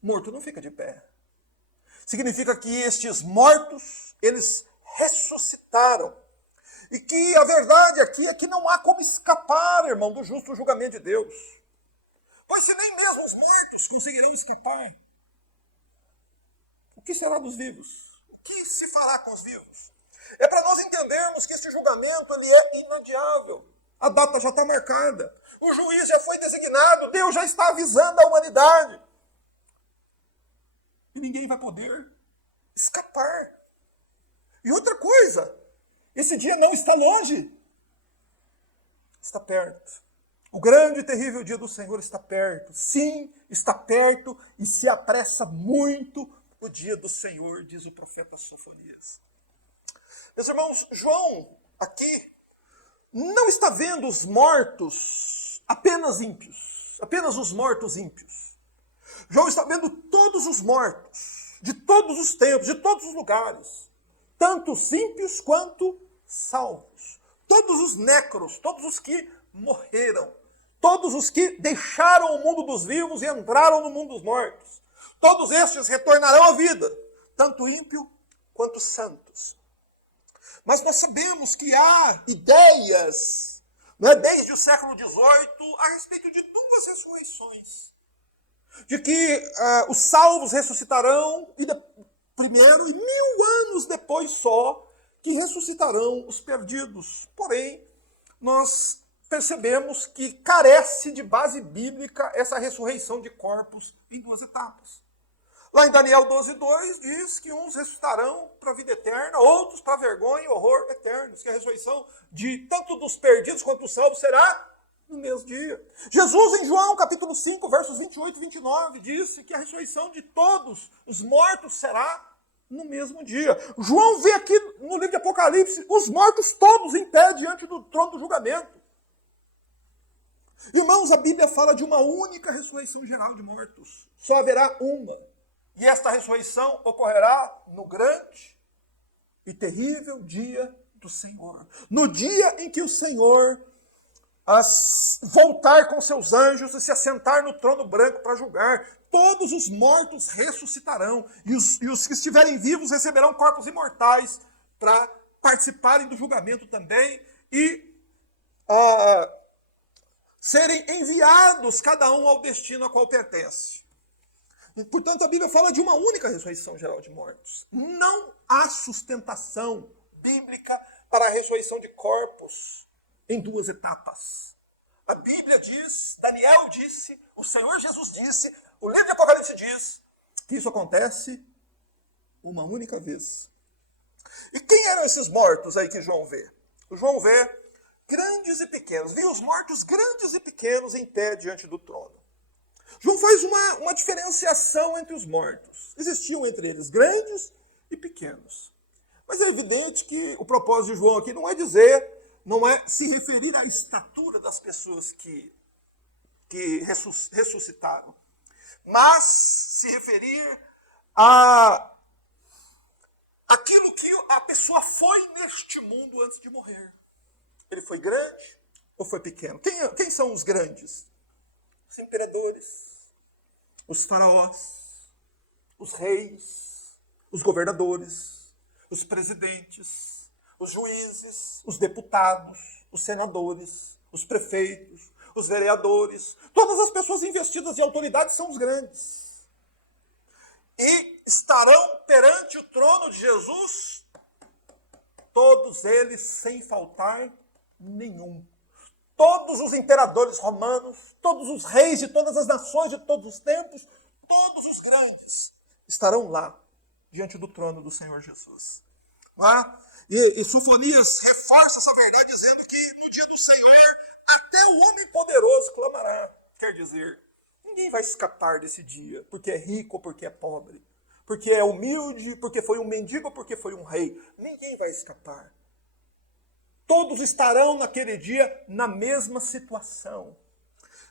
Morto não fica de pé. Significa que estes mortos, eles ressuscitaram. E que a verdade aqui é que não há como escapar, irmão, do justo julgamento de Deus. Pois se nem mesmo os mortos conseguirão escapar, o que será dos vivos? O que se fará com os vivos? É para nós entendermos que este julgamento ele é inadiável. A data já está marcada. O juiz já foi designado. Deus já está avisando a humanidade. E ninguém vai poder escapar. E outra coisa, esse dia não está longe. Está perto. O grande e terrível dia do Senhor está perto. Sim, está perto e se apressa muito o dia do Senhor, diz o profeta Sofonias. Meus irmãos, João aqui não está vendo os mortos apenas ímpios, apenas os mortos ímpios. João está vendo todos os mortos, de todos os tempos, de todos os lugares, tanto os ímpios quanto salvos. Todos os necros, todos os que morreram, todos os que deixaram o mundo dos vivos e entraram no mundo dos mortos. Todos estes retornarão à vida, tanto ímpio quanto santos. Mas nós sabemos que há ideias, desde o século XVIII, a respeito de duas ressurreições. De que os salvos ressuscitarão primeiro e 1000 anos depois só que ressuscitarão os perdidos. Porém, nós percebemos que carece de base bíblica essa ressurreição de corpos em duas etapas. Lá em Daniel 12:2 diz que uns ressuscitarão para a vida eterna, outros para a vergonha e horror eternos, que a ressurreição de tanto dos perdidos quanto dos salvos será no mesmo dia. Jesus, em João capítulo 5, versos 28 e 29, disse que a ressurreição de todos os mortos será no mesmo dia. João vê aqui no livro de Apocalipse os mortos todos em pé diante do trono do julgamento. Irmãos, a Bíblia fala de uma única ressurreição geral de mortos. Só haverá uma. E esta ressurreição ocorrerá no grande e terrível dia do Senhor. No dia em que o Senhor voltar com seus anjos e se assentar no trono branco para julgar, todos os mortos ressuscitarão. E os que estiverem vivos receberão corpos imortais para participarem do julgamento também e serem enviados cada um ao destino a qual pertence. E, portanto, a Bíblia fala de uma única ressurreição geral de mortos. Não há sustentação bíblica para a ressurreição de corpos em duas etapas. A Bíblia diz, Daniel disse, o Senhor Jesus disse, o livro de Apocalipse diz que isso acontece uma única vez. E quem eram esses mortos aí que João vê? O João vê grandes e pequenos. Viu os mortos grandes e pequenos em pé diante do trono. João faz uma diferenciação entre os mortos. Existiam entre eles grandes e pequenos. Mas é evidente que o propósito de João aqui não é se referir à estatura das pessoas que ressuscitaram, mas se referir a aquilo que a pessoa foi neste mundo antes de morrer. Ele foi grande ou foi pequeno? Quem são os grandes? Os imperadores, os faraós, os reis, os governadores, os presidentes, os juízes, os deputados, os senadores, os prefeitos, os vereadores. Todas as pessoas investidas de autoridade são os grandes. e estarão perante o trono de Jesus, todos eles sem faltar nenhum. Todos os imperadores romanos, todos os reis de todas as nações de todos os tempos, todos os grandes estarão lá, diante do trono do Senhor Jesus. E Sofonias reforça essa verdade dizendo que no dia do Senhor até o homem poderoso clamará. Quer dizer, ninguém vai escapar desse dia, porque é rico ou porque é pobre, porque é humilde, porque foi um mendigo ou porque foi um rei. Ninguém vai escapar. Todos estarão naquele dia na mesma situação,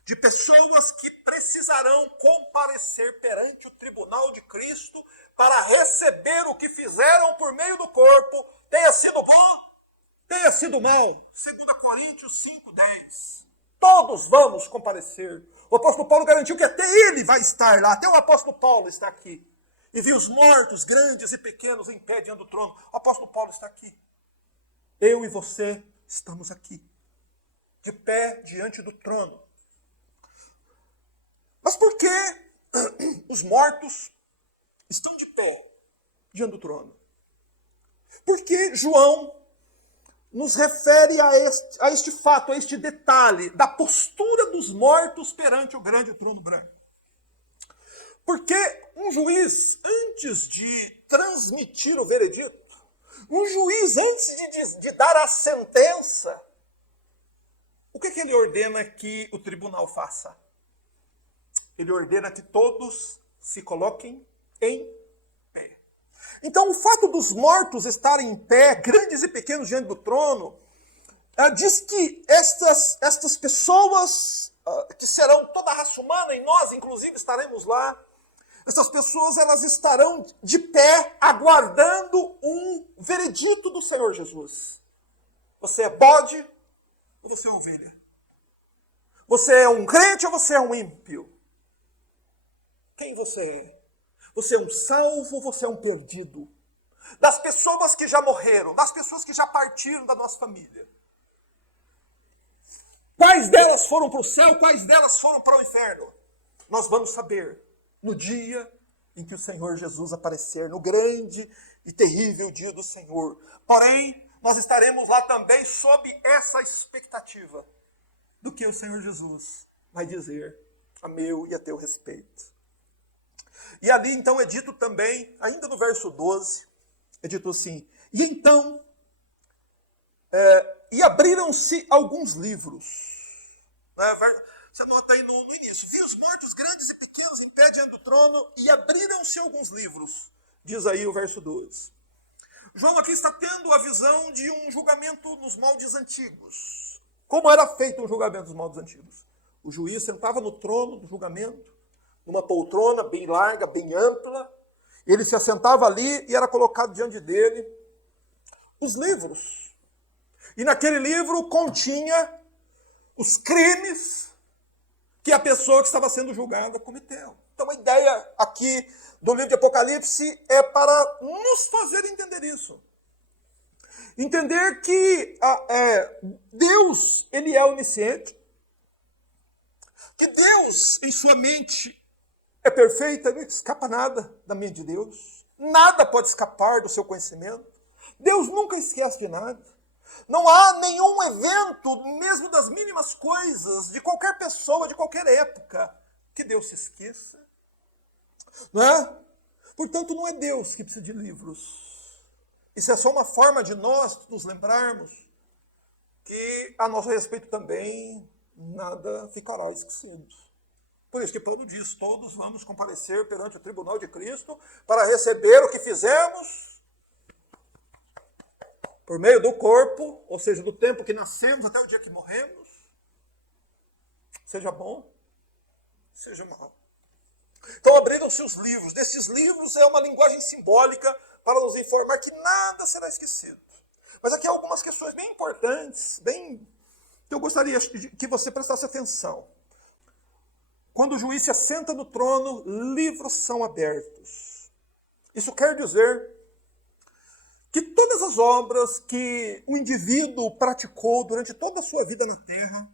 de pessoas que precisarão comparecer perante o tribunal de Cristo para receber o que fizeram por meio do corpo, tenha sido bom, tenha sido mal. 2 Coríntios 5:10. Todos vamos comparecer. O apóstolo Paulo garantiu que até ele vai estar lá, até o apóstolo Paulo está aqui. E viu os mortos, grandes e pequenos, em pé diante do trono. O apóstolo Paulo está aqui. Eu e você estamos aqui, de pé diante do trono. Mas por que os mortos estão de pé diante do trono? Porque João nos refere a este fato, a este detalhe da postura dos mortos perante o grande trono branco. Porque um juiz, antes de transmitir o veredito, um juiz, antes de dar a sentença, o que ele ordena que o tribunal faça? Ele ordena que todos se coloquem em pé. Então, o fato dos mortos estarem em pé, grandes e pequenos, diante do trono, diz que estas pessoas, que serão toda a raça humana, e nós, inclusive, estaremos lá, essas pessoas, elas estarão de pé, aguardando um veredito do Senhor Jesus. Você é bode ou você é ovelha? Você é um crente ou você é um ímpio? Quem você é? Você é um salvo ou você é um perdido? Das pessoas que já morreram, das pessoas que já partiram da nossa família. Quais delas foram para o céu, quais delas foram para o inferno? Nós vamos saber no dia em que o Senhor Jesus aparecer, no grande e terrível dia do Senhor. Porém, nós estaremos lá também sob essa expectativa do que o Senhor Jesus vai dizer a meu e a teu respeito. E ali então é dito também, ainda no verso 12, é dito assim: e então, e abriram-se alguns livros. Você nota aí no início: vi os mortos grandes e pequenos em pé diante do trono, e abriram-se alguns livros. Diz aí o verso 12. João aqui está tendo a visão de um julgamento nos moldes antigos. Como era feito um julgamento nos moldes antigos? O juiz sentava no trono do julgamento, numa poltrona bem larga, bem ampla. Ele se assentava ali e era colocado diante dele os livros. E naquele livro continha os crimes que a pessoa que estava sendo julgada cometeu. Então a ideia aqui do livro de Apocalipse é para nos fazer entender isso. Entender que Deus, ele é onisciente, que Deus, em sua mente, é perfeita, não escapa nada da mente de Deus. Nada pode escapar do seu conhecimento. Deus nunca esquece de nada. Não há nenhum evento, mesmo das mínimas coisas, de qualquer pessoa, de qualquer época, que Deus se esqueça. Não é? Portanto, não é Deus que precisa de livros. Isso é só uma forma de nós nos lembrarmos que a nosso respeito também nada ficará esquecido. Por isso que Paulo diz: todos vamos comparecer perante o tribunal de Cristo para receber o que fizemos por meio do corpo, ou seja, do tempo que nascemos até o dia que morremos, seja bom, seja mal. Então abriram-se os livros. Desses livros é uma linguagem simbólica para nos informar que nada será esquecido. Mas aqui há algumas questões bem importantes, que eu gostaria que você prestasse atenção. Quando o juiz se assenta no trono, livros são abertos. Isso quer dizer que todas as obras que o indivíduo praticou durante toda a sua vida na terra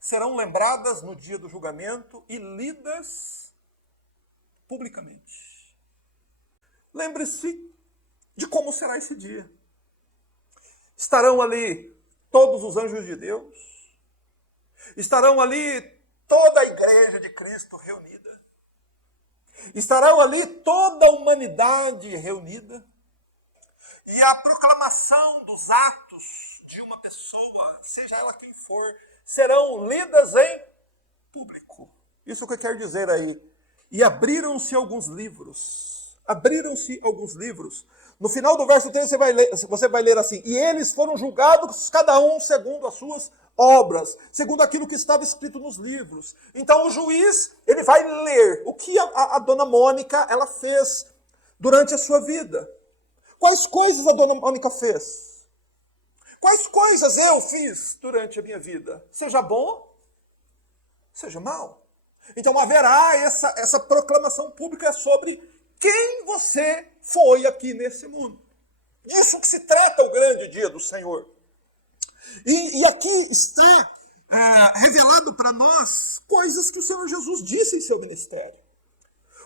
serão lembradas no dia do julgamento e lidas publicamente. lembre-se de como será esse dia. Estarão ali todos os anjos de Deus. Estarão ali toda a igreja de Cristo reunida. Estarão ali toda a humanidade reunida. E a proclamação dos atos de uma pessoa, seja ela quem for, serão lidas em público. Isso que eu quero dizer aí. E abriram-se alguns livros. Abriram-se alguns livros. No final do verso 3 você vai ler assim: e eles foram julgados, cada um segundo as suas obras, segundo aquilo que estava escrito nos livros. Então o juiz, ele vai ler o que a dona Mônica ela fez durante a sua vida. Quais coisas a dona Mônica fez? Quais coisas eu fiz durante a minha vida? Seja bom, seja mal. Então haverá essa proclamação pública sobre quem você foi aqui nesse mundo. Disso que se trata o grande dia do Senhor. E aqui está revelado para nós coisas que o Senhor Jesus disse em seu ministério.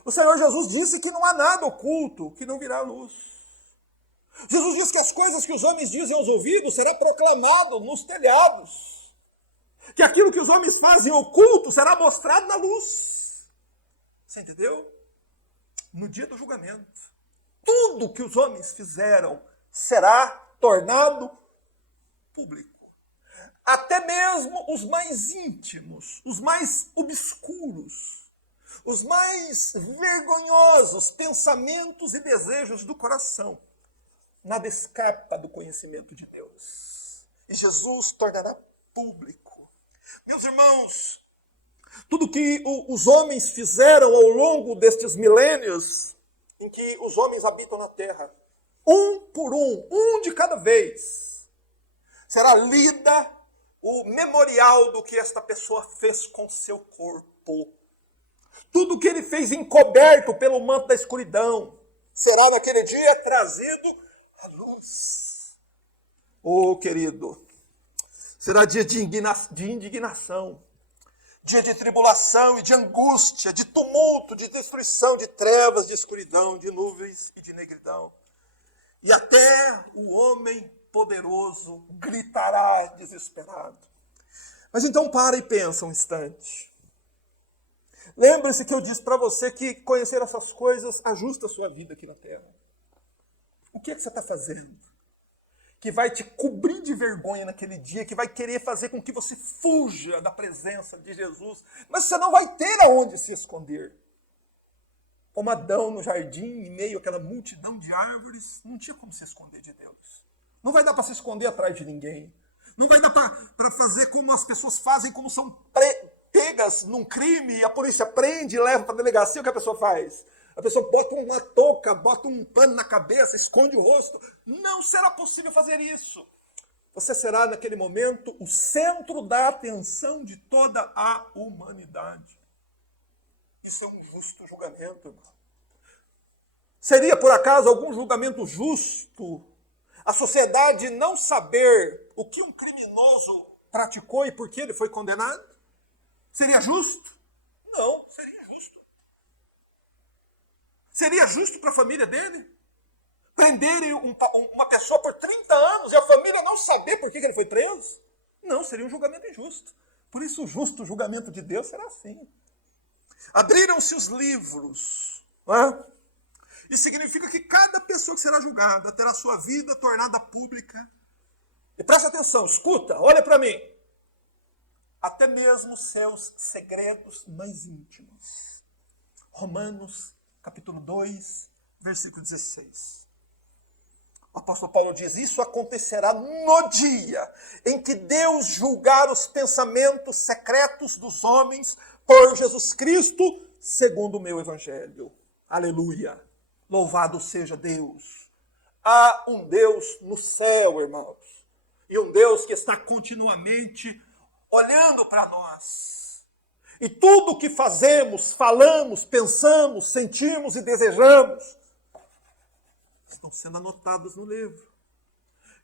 O Senhor Jesus disse que não há nada oculto que não virá à luz. Jesus disse que as coisas que os homens dizem aos ouvidos será proclamado nos telhados. Que aquilo que os homens fazem oculto será mostrado na luz. Você entendeu? No dia do julgamento, tudo que os homens fizeram será tornado público. Até mesmo os mais íntimos, os mais obscuros, os mais vergonhosos pensamentos e desejos do coração. Nada escapa do conhecimento de Deus. E Jesus tornará público. Meus irmãos, tudo que os homens fizeram ao longo destes milênios em que os homens habitam na terra, um por um de cada vez, será lida o memorial do que esta pessoa fez com seu corpo. Tudo que ele fez encoberto pelo manto da escuridão será naquele dia trazido à luz. Oh, querido, será dia de indignação. Dia de tribulação e de angústia, de tumulto, de destruição, de trevas, de escuridão, de nuvens e de negridão. E até o homem poderoso gritará desesperado. Mas então para e pensa um instante. Lembre-se que eu disse para você que conhecer essas coisas ajusta a sua vida aqui na Terra. O que é que você está fazendo? Que vai te cobrir de vergonha naquele dia, que vai querer fazer com que você fuja da presença de Jesus, mas você não vai ter aonde se esconder. Como Adão no jardim, em meio àquela multidão de árvores, não tinha como se esconder de Deus. Não vai dar para se esconder atrás de ninguém. Não vai dar para fazer como as pessoas fazem, como são pegas num crime, e a polícia prende e leva para a delegacia, o que a pessoa faz? A pessoa bota uma touca, bota um pano na cabeça, esconde o rosto. Não será possível fazer isso. Você será, naquele momento, o centro da atenção de toda a humanidade. Isso é um justo julgamento, irmão. Seria, por acaso, algum julgamento justo a sociedade não saber o que um criminoso praticou e por que ele foi condenado? Seria justo? Não, seria injusto. Seria justo para a família dele? Prenderem uma pessoa por 30 anos e a família não saber por que ele foi preso? Não, seria um julgamento injusto. Por isso o justo julgamento de Deus será assim. Abriram-se os livros, não é? Isso significa que cada pessoa que será julgada terá sua vida tornada pública. E presta atenção, escuta, olha para mim. Até mesmo seus segredos mais íntimos. Romanos, capítulo 2, versículo 16. O apóstolo Paulo diz, isso acontecerá no dia em que Deus julgar os pensamentos secretos dos homens por Jesus Cristo, segundo o meu evangelho. Aleluia. Louvado seja Deus. Há um Deus no céu, irmãos. E um Deus que está continuamente olhando para nós. E tudo o que fazemos, falamos, pensamos, sentimos e desejamos estão sendo anotados no livro.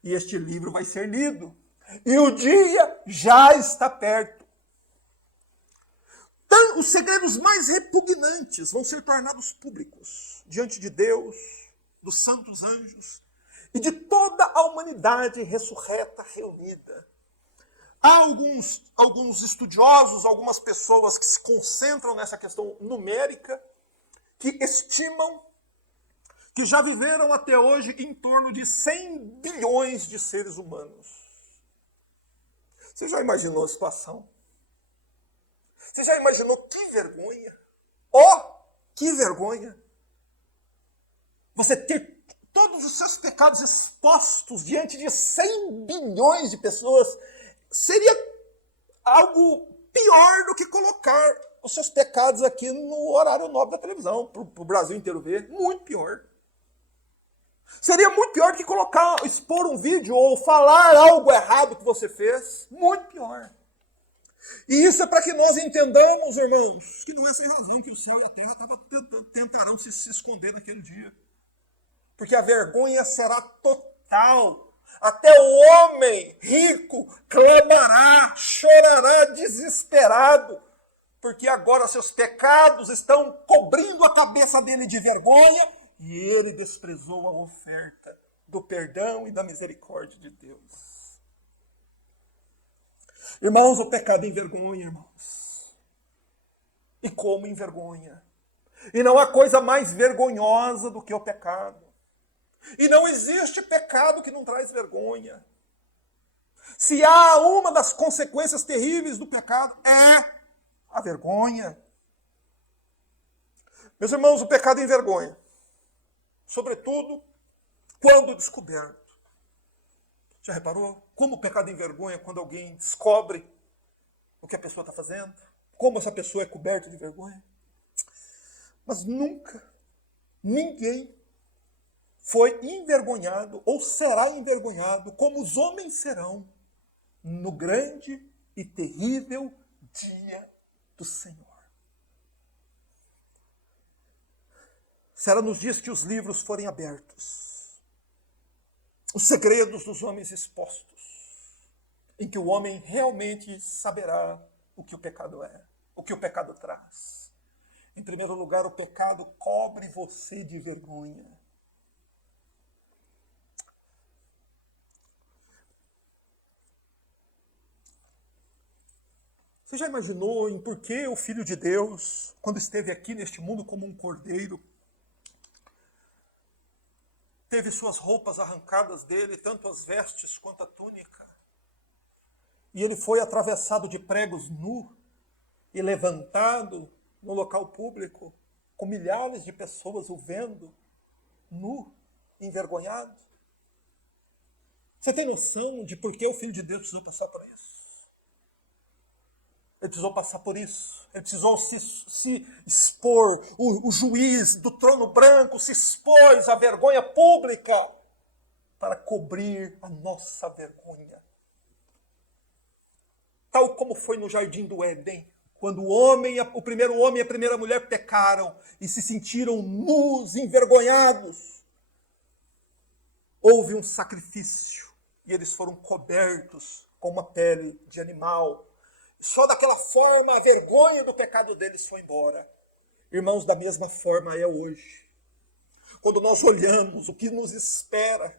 E este livro vai ser lido. E o dia já está perto. Então, os segredos mais repugnantes vão ser tornados públicos diante de Deus dos santos anjos e de toda a humanidade ressurreta reunida. Há alguns estudiosos, algumas pessoas que se concentram nessa questão numérica, que estimam que já viveram até hoje em torno de 100 bilhões de seres humanos. Você já imaginou a situação? Você já imaginou que vergonha? Que vergonha! Você ter todos os seus pecados expostos diante de 100 bilhões de pessoas seria algo pior do que colocar os seus pecados aqui no horário nobre da televisão, para o Brasil inteiro ver. Muito pior. Seria muito pior do que expor um vídeo ou falar algo errado que você fez. Muito pior. E isso é para que nós entendamos, irmãos, que não é sem razão que o céu e a terra tentarão se esconder naquele dia. Porque a vergonha será total. Até o homem rico clamará, chorará desesperado, porque agora seus pecados estão cobrindo a cabeça dele de vergonha e ele desprezou a oferta do perdão e da misericórdia de Deus. Irmãos, o pecado envergonha, irmãos. E como envergonha. E não há coisa mais vergonhosa do que o pecado. E não existe pecado que não traz vergonha. Se há uma das consequências terríveis do pecado, é a vergonha. Meus irmãos, o pecado envergonha. Sobretudo, quando descoberto. Já reparou? Como o pecado envergonha quando alguém descobre o que a pessoa está fazendo? Como essa pessoa é coberta de vergonha? Mas nunca, ninguém foi envergonhado ou será envergonhado como os homens serão no grande e terrível dia do Senhor. Será nos dias que os livros forem abertos, os segredos dos homens expostos, em que o homem realmente saberá o que o pecado é, o que o pecado traz. Em primeiro lugar, o pecado cobre você de vergonha. Você já imaginou em por que o Filho de Deus, quando esteve aqui neste mundo como um cordeiro, teve suas roupas arrancadas dele, tanto as vestes quanto a túnica? E ele foi atravessado de pregos nu e levantado no local público, com milhares de pessoas o vendo, nu, envergonhado. Você tem noção de por que o Filho de Deus precisou passar por isso? Ele precisou passar por isso. Ele precisou se expor. O juiz do trono branco se expôs à vergonha pública para cobrir a nossa vergonha. Tal como foi no jardim do Éden, quando o primeiro homem e a primeira mulher pecaram e se sentiram nus, envergonhados. Houve um sacrifício e eles foram cobertos com uma pele de animal. Só daquela forma a vergonha do pecado deles foi embora. Irmãos, da mesma forma é hoje. Quando nós olhamos o que nos espera,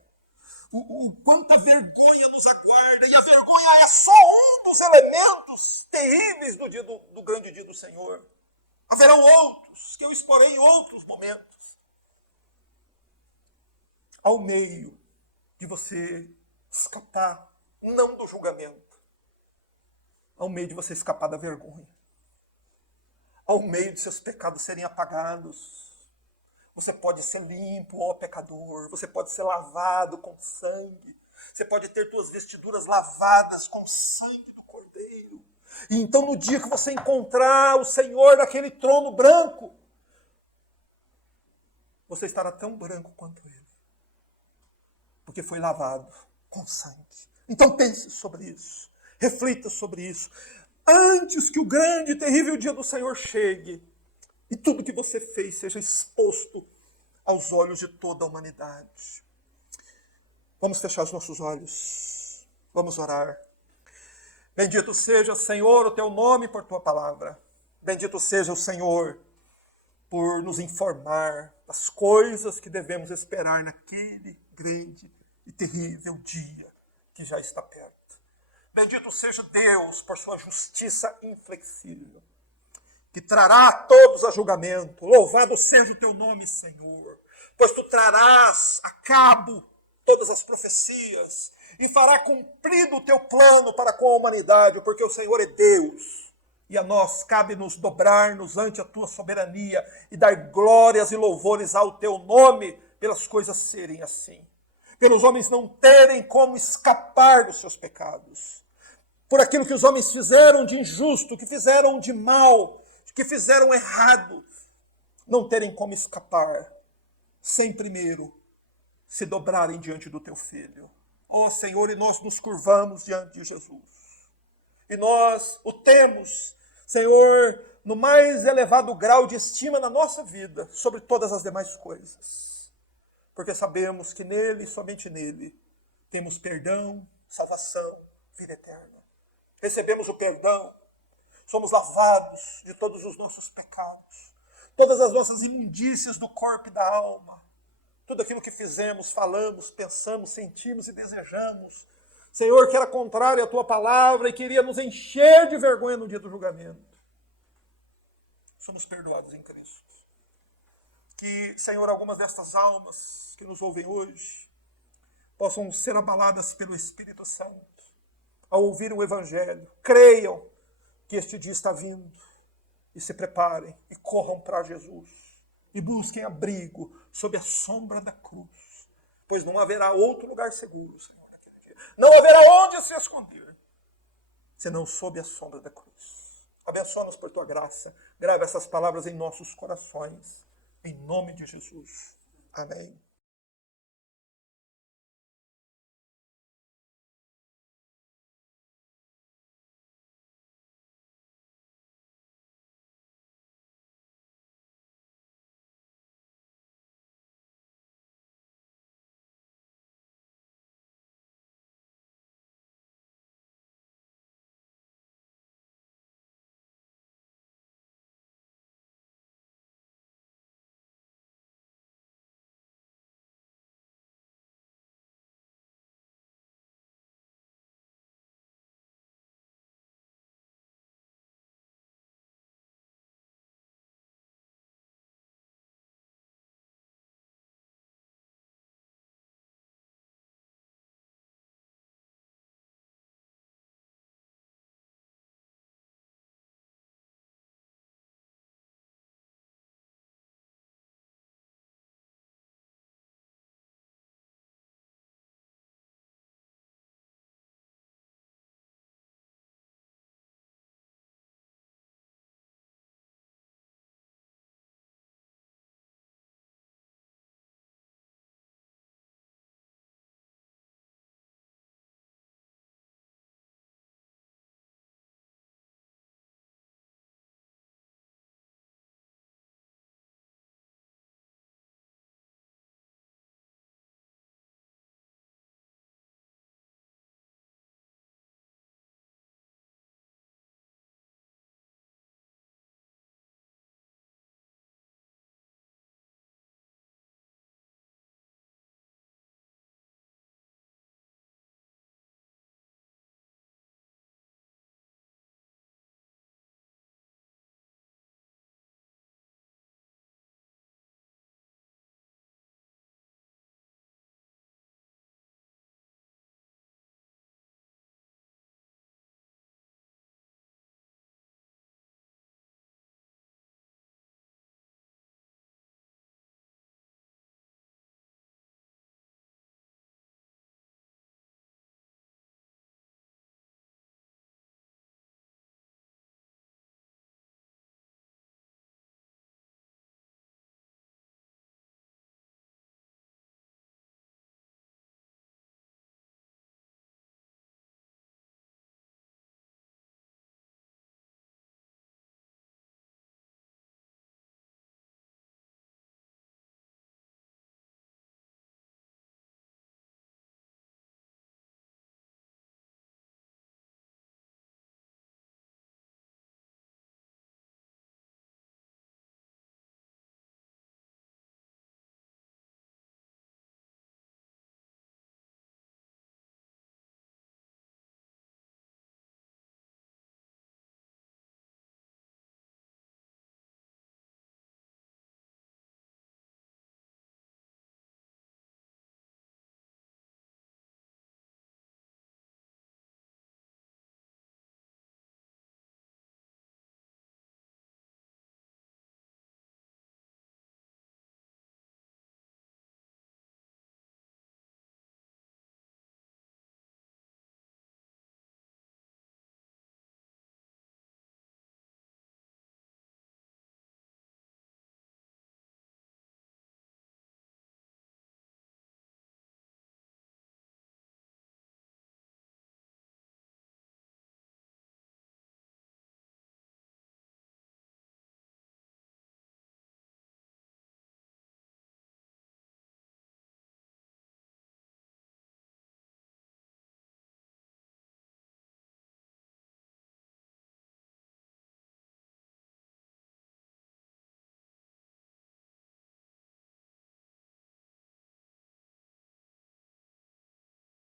quanta vergonha nos aguarda, e a vergonha é só um dos elementos terríveis do grande dia do Senhor. Haverão outros, que eu exporei em outros momentos. Ao meio de você escapar, não do julgamento, ao meio de você escapar da vergonha, ao meio de seus pecados serem apagados, você pode ser limpo, ó pecador, você pode ser lavado com sangue, você pode ter suas vestiduras lavadas com sangue do Cordeiro. E então no dia que você encontrar o Senhor naquele trono branco, você estará tão branco quanto Ele, porque foi lavado com sangue. Então pense sobre isso. Reflita sobre isso. Antes que o grande e terrível dia do Senhor chegue e tudo que você fez seja exposto aos olhos de toda a humanidade. Vamos fechar os nossos olhos. Vamos orar. Bendito seja, Senhor, o teu nome por tua palavra. Bendito seja o Senhor por nos informar das coisas que devemos esperar naquele grande e terrível dia que já está perto. Bendito seja Deus por sua justiça inflexível, que trará todos a julgamento. Louvado seja o teu nome, Senhor, pois tu trarás a cabo todas as profecias e fará cumprido o teu plano para com a humanidade, porque o Senhor é Deus. E a nós cabe-nos dobrar-nos ante a tua soberania e dar glórias e louvores ao teu nome pelas coisas serem assim. Pelos homens não terem como escapar dos seus pecados. Por aquilo que os homens fizeram de injusto, que fizeram de mal, que fizeram errado, não terem como escapar, sem primeiro se dobrarem diante do teu Filho. Ó Senhor, e nós nos curvamos diante de Jesus. E nós o temos, Senhor, no mais elevado grau de estima na nossa vida, sobre todas as demais coisas. Porque sabemos que nele, somente nele, temos perdão, salvação, vida eterna. Recebemos o perdão, somos lavados de todos os nossos pecados, todas as nossas imundícias do corpo e da alma, tudo aquilo que fizemos, falamos, pensamos, sentimos e desejamos, Senhor, que era contrário à tua palavra e queria nos encher de vergonha no dia do julgamento. Somos perdoados em Cristo. Que, Senhor, algumas destas almas que nos ouvem hoje possam ser abaladas pelo Espírito Santo ao ouvir o Evangelho. Creiam que este dia está vindo e se preparem e corram para Jesus e busquem abrigo sob a sombra da cruz, pois não haverá outro lugar seguro, Senhor, naquele dia. Não haverá onde se esconder, senão sob a sombra da cruz. Abençoa-nos por tua graça. Grava essas palavras em nossos corações. Em nome de Jesus. Amém.